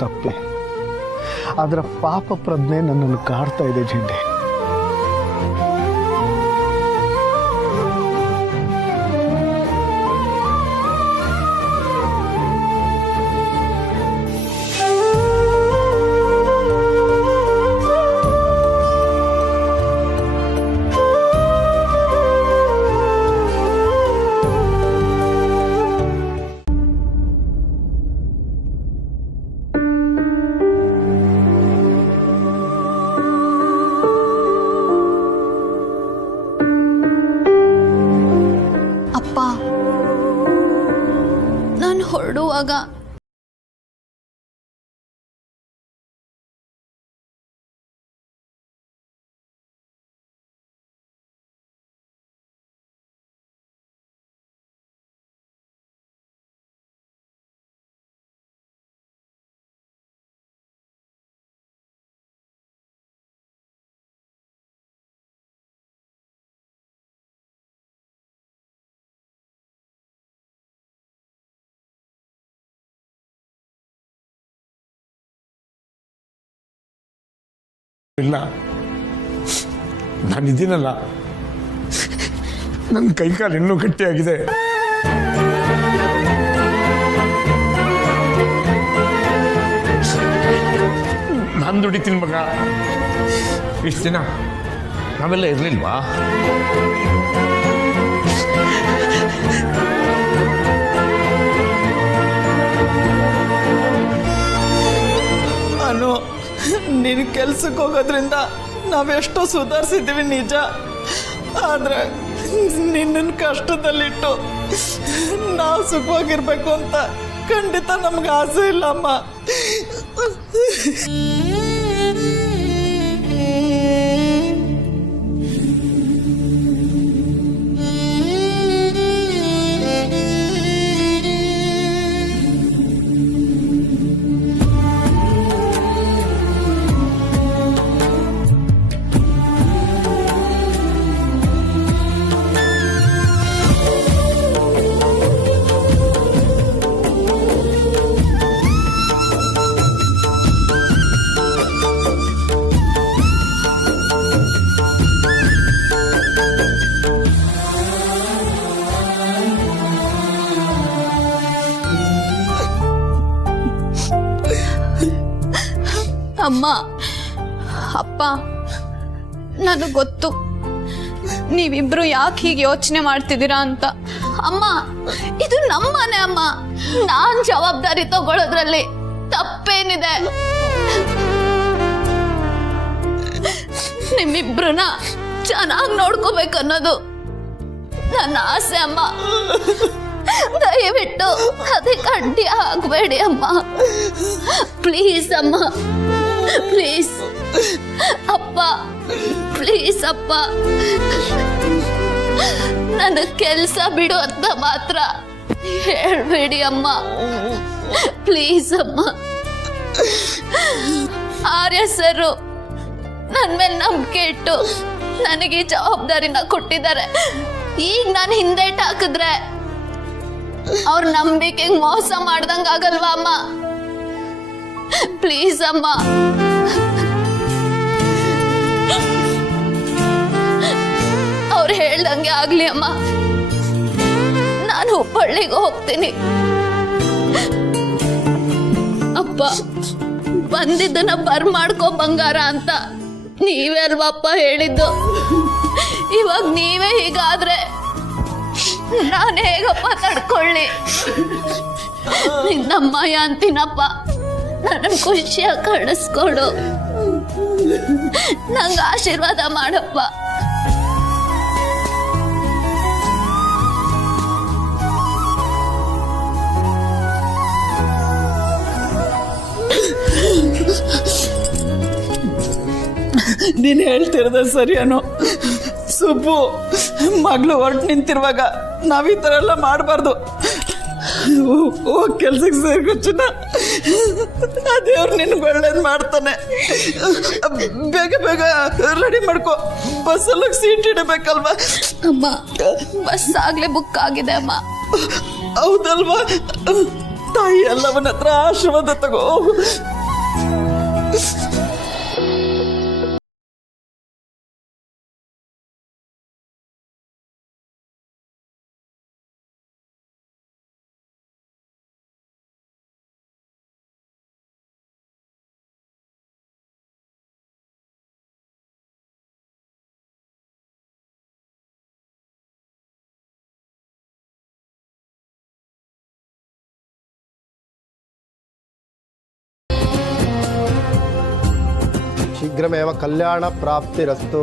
ತಪ್ಪೇ. ಅದರ ಪಾಪ ಪ್ರಜ್ಞೆ ನನ್ನನ್ನು ಕಾಡ್ತಾ ಇದೆ ಜಿಂಡೆ. ನಾನು ಹೊರಡುವಾಗ ಇಲ್ಲ, ನಾನಿದ್ದೀನಲ್ಲ, ನನ್ನ ಕೈಕಾಲು ಇನ್ನೂ ಗಟ್ಟಿಯಾಗಿದೆ. ನಾನು ದುಡಿತೀನಿ ಮಗ. ಇಷ್ಟು ದಿನ ನಾವೆಲ್ಲ ಇರಲಿಲ್ವಾ? ಅನು, ನೀನು ಕೆಲ್ಸಕ್ಕೆ ಹೋಗೋದ್ರಿಂದ ನಾವೆಷ್ಟೋ ಸುಧಾರಿಸಿದ್ದೀವಿ ನಿಜ. ಆದರೆ ನಿನ್ನನ್ನು ಕಷ್ಟದಲ್ಲಿಟ್ಟು ನಾವು ಸುಖವಾಗಿರ್ಬೇಕು ಅಂತ ಖಂಡಿತ ನಮ್ಗೆ ಆಸೆ ಇಲ್ಲ ಅಮ್ಮ. ಅಮ್ಮ, ಅಪ್ಪ, ನನಗೆ ಗೊತ್ತು ನೀವಿಬ್ರು ಯಾಕೆ ಹೀಗೆ ಯೋಚನೆ ಮಾಡ್ತಿದ್ದೀರಾ ಅಂತ. ಅಮ್ಮ, ಇದು ನಮ್ಮನೆ ಅಮ್ಮ. ನಾನ್ ಜವಾಬ್ದಾರಿ ತಗೊಳ್ಳೋದ್ರಲ್ಲಿ ತಪ್ಪೇನಿದೆ? ನಿಮ್ಮಿಬ್ರನ್ನ ಚೆನ್ನಾಗಿ ನೋಡ್ಕೋಬೇಕನ್ನೋದು ನನ್ನ ಆಸೆ ಅಮ್ಮ. ದಯವಿಟ್ಟು ಅದಕ್ಕೆ ಅಡ್ಡಿ ಆಗ್ಬೇಡಿ ಅಮ್ಮ. ಪ್ಲೀಸ್ ಅಮ್ಮ, ಪ್ಲೀಸ್ ಅಪ್ಪ, ಪ್ಲೀಸ್ ಅಪ್ಪ. ನನ್ನ ಕೆಲಸ ಬಿಡು ಅಂತ ಮಾತ್ರ ಹೇಳ್ಬೇಡಿ ಅಮ್ಮ. ಪ್ಲೀಸ್ ಅಮ್ಮ. ಆರ್ಯ ಸರು ನನ್ನ ಮೇಲೆ ನಂಬಿಕೆ ಇಟ್ಟು ನನಗೆ ಜವಾಬ್ದಾರಿನ ಕೊಟ್ಟಿದ್ದಾರೆ. ಈಗ ನಾನು ಹಿಂದೇಟ್ ಹಾಕಿದ್ರೆ ಅವ್ರ ನಂಬಿಕೆಗೆ ಮೋಸ ಮಾಡ್ದಂಗ ಆಗಲ್ವಾ ಅಮ್ಮ? ಪ್ಲೀಸ್ ಅಮ್ಮ. ಅವ್ರು ಹೇಳ್ದಂಗೆ ಆಗ್ಲಿ ಅಮ್ಮ. ನಾನು ಹುಬ್ಬಳ್ಳಿಗೆ ಹೋಗ್ತೀನಿ. ಅಪ್ಪ, ಬಂದಿದ್ದನ್ನ ಮಾಡ್ಕೋ ಬಂಗಾರ ಅಂತ ನೀವೇ ಅಲ್ವಪ್ಪ ಹೇಳಿದ್ದು. ಇವಾಗ ನೀವೇ ಹೀಗಾದ್ರೆ ನಾನು ಹೇಗಪ್ಪ ತಡ್ಕೊಳ್ಳಿ? ನಿನ್ನಮ್ಮಯ್ಯ ಅಂತೀನಪ್ಪ, ನನ್ನ ಖುಷಿಯಾಗಿ ಕಳಿಸ್ಕೊಡು. ನಂಗೆ ಆಶೀರ್ವಾದ ಮಾಡಪ್ಪ. ನೀನು ಹೇಳ್ತಿರೋದ ಸರಿ ಅನ್ನೋ. ಸುಬ್ಬು ಮಗಳು ಹೊರಟು ನಿಂತಿರುವಾಗ ನಾವ್ ಈ ಥರ ಎಲ್ಲ ಮಾಡಬಾರ್ದು. ಹೋಗಿ ಕೆಲ್ಸಕ್ಕೆ ಸೇರ್ಕೊ ಚಿನ್ನ. ಆ ದೇವ್ರು ನಿನ್ಗೆ ಒಳ್ಳೇದು ಮಾಡ್ತಾನೆ. ಬೇಗ ಬೇಗ ರೆಡಿ ಮಾಡ್ಕೊ, ಬಸ್ಸಲ್ಲಿ ಸೀಟ್ ಇಡಬೇಕಲ್ವಾ? ಅಮ್ಮ, ಬಸ್ ಆಗ್ಲೇ ಬುಕ್ ಆಗಿದೆ ಅಮ್ಮ. ಹೌದಲ್ವಾ? ತಾಯಿ ಎಲ್ಲವನ್ನ ಹತ್ರ ಆಶೀರ್ವಾದ ತಗೋ. ಶೀಘ್ರಮೇವ ಕಲ್ಯಾಣ ಪ್ರಾಪ್ತಿರಸ್ತು.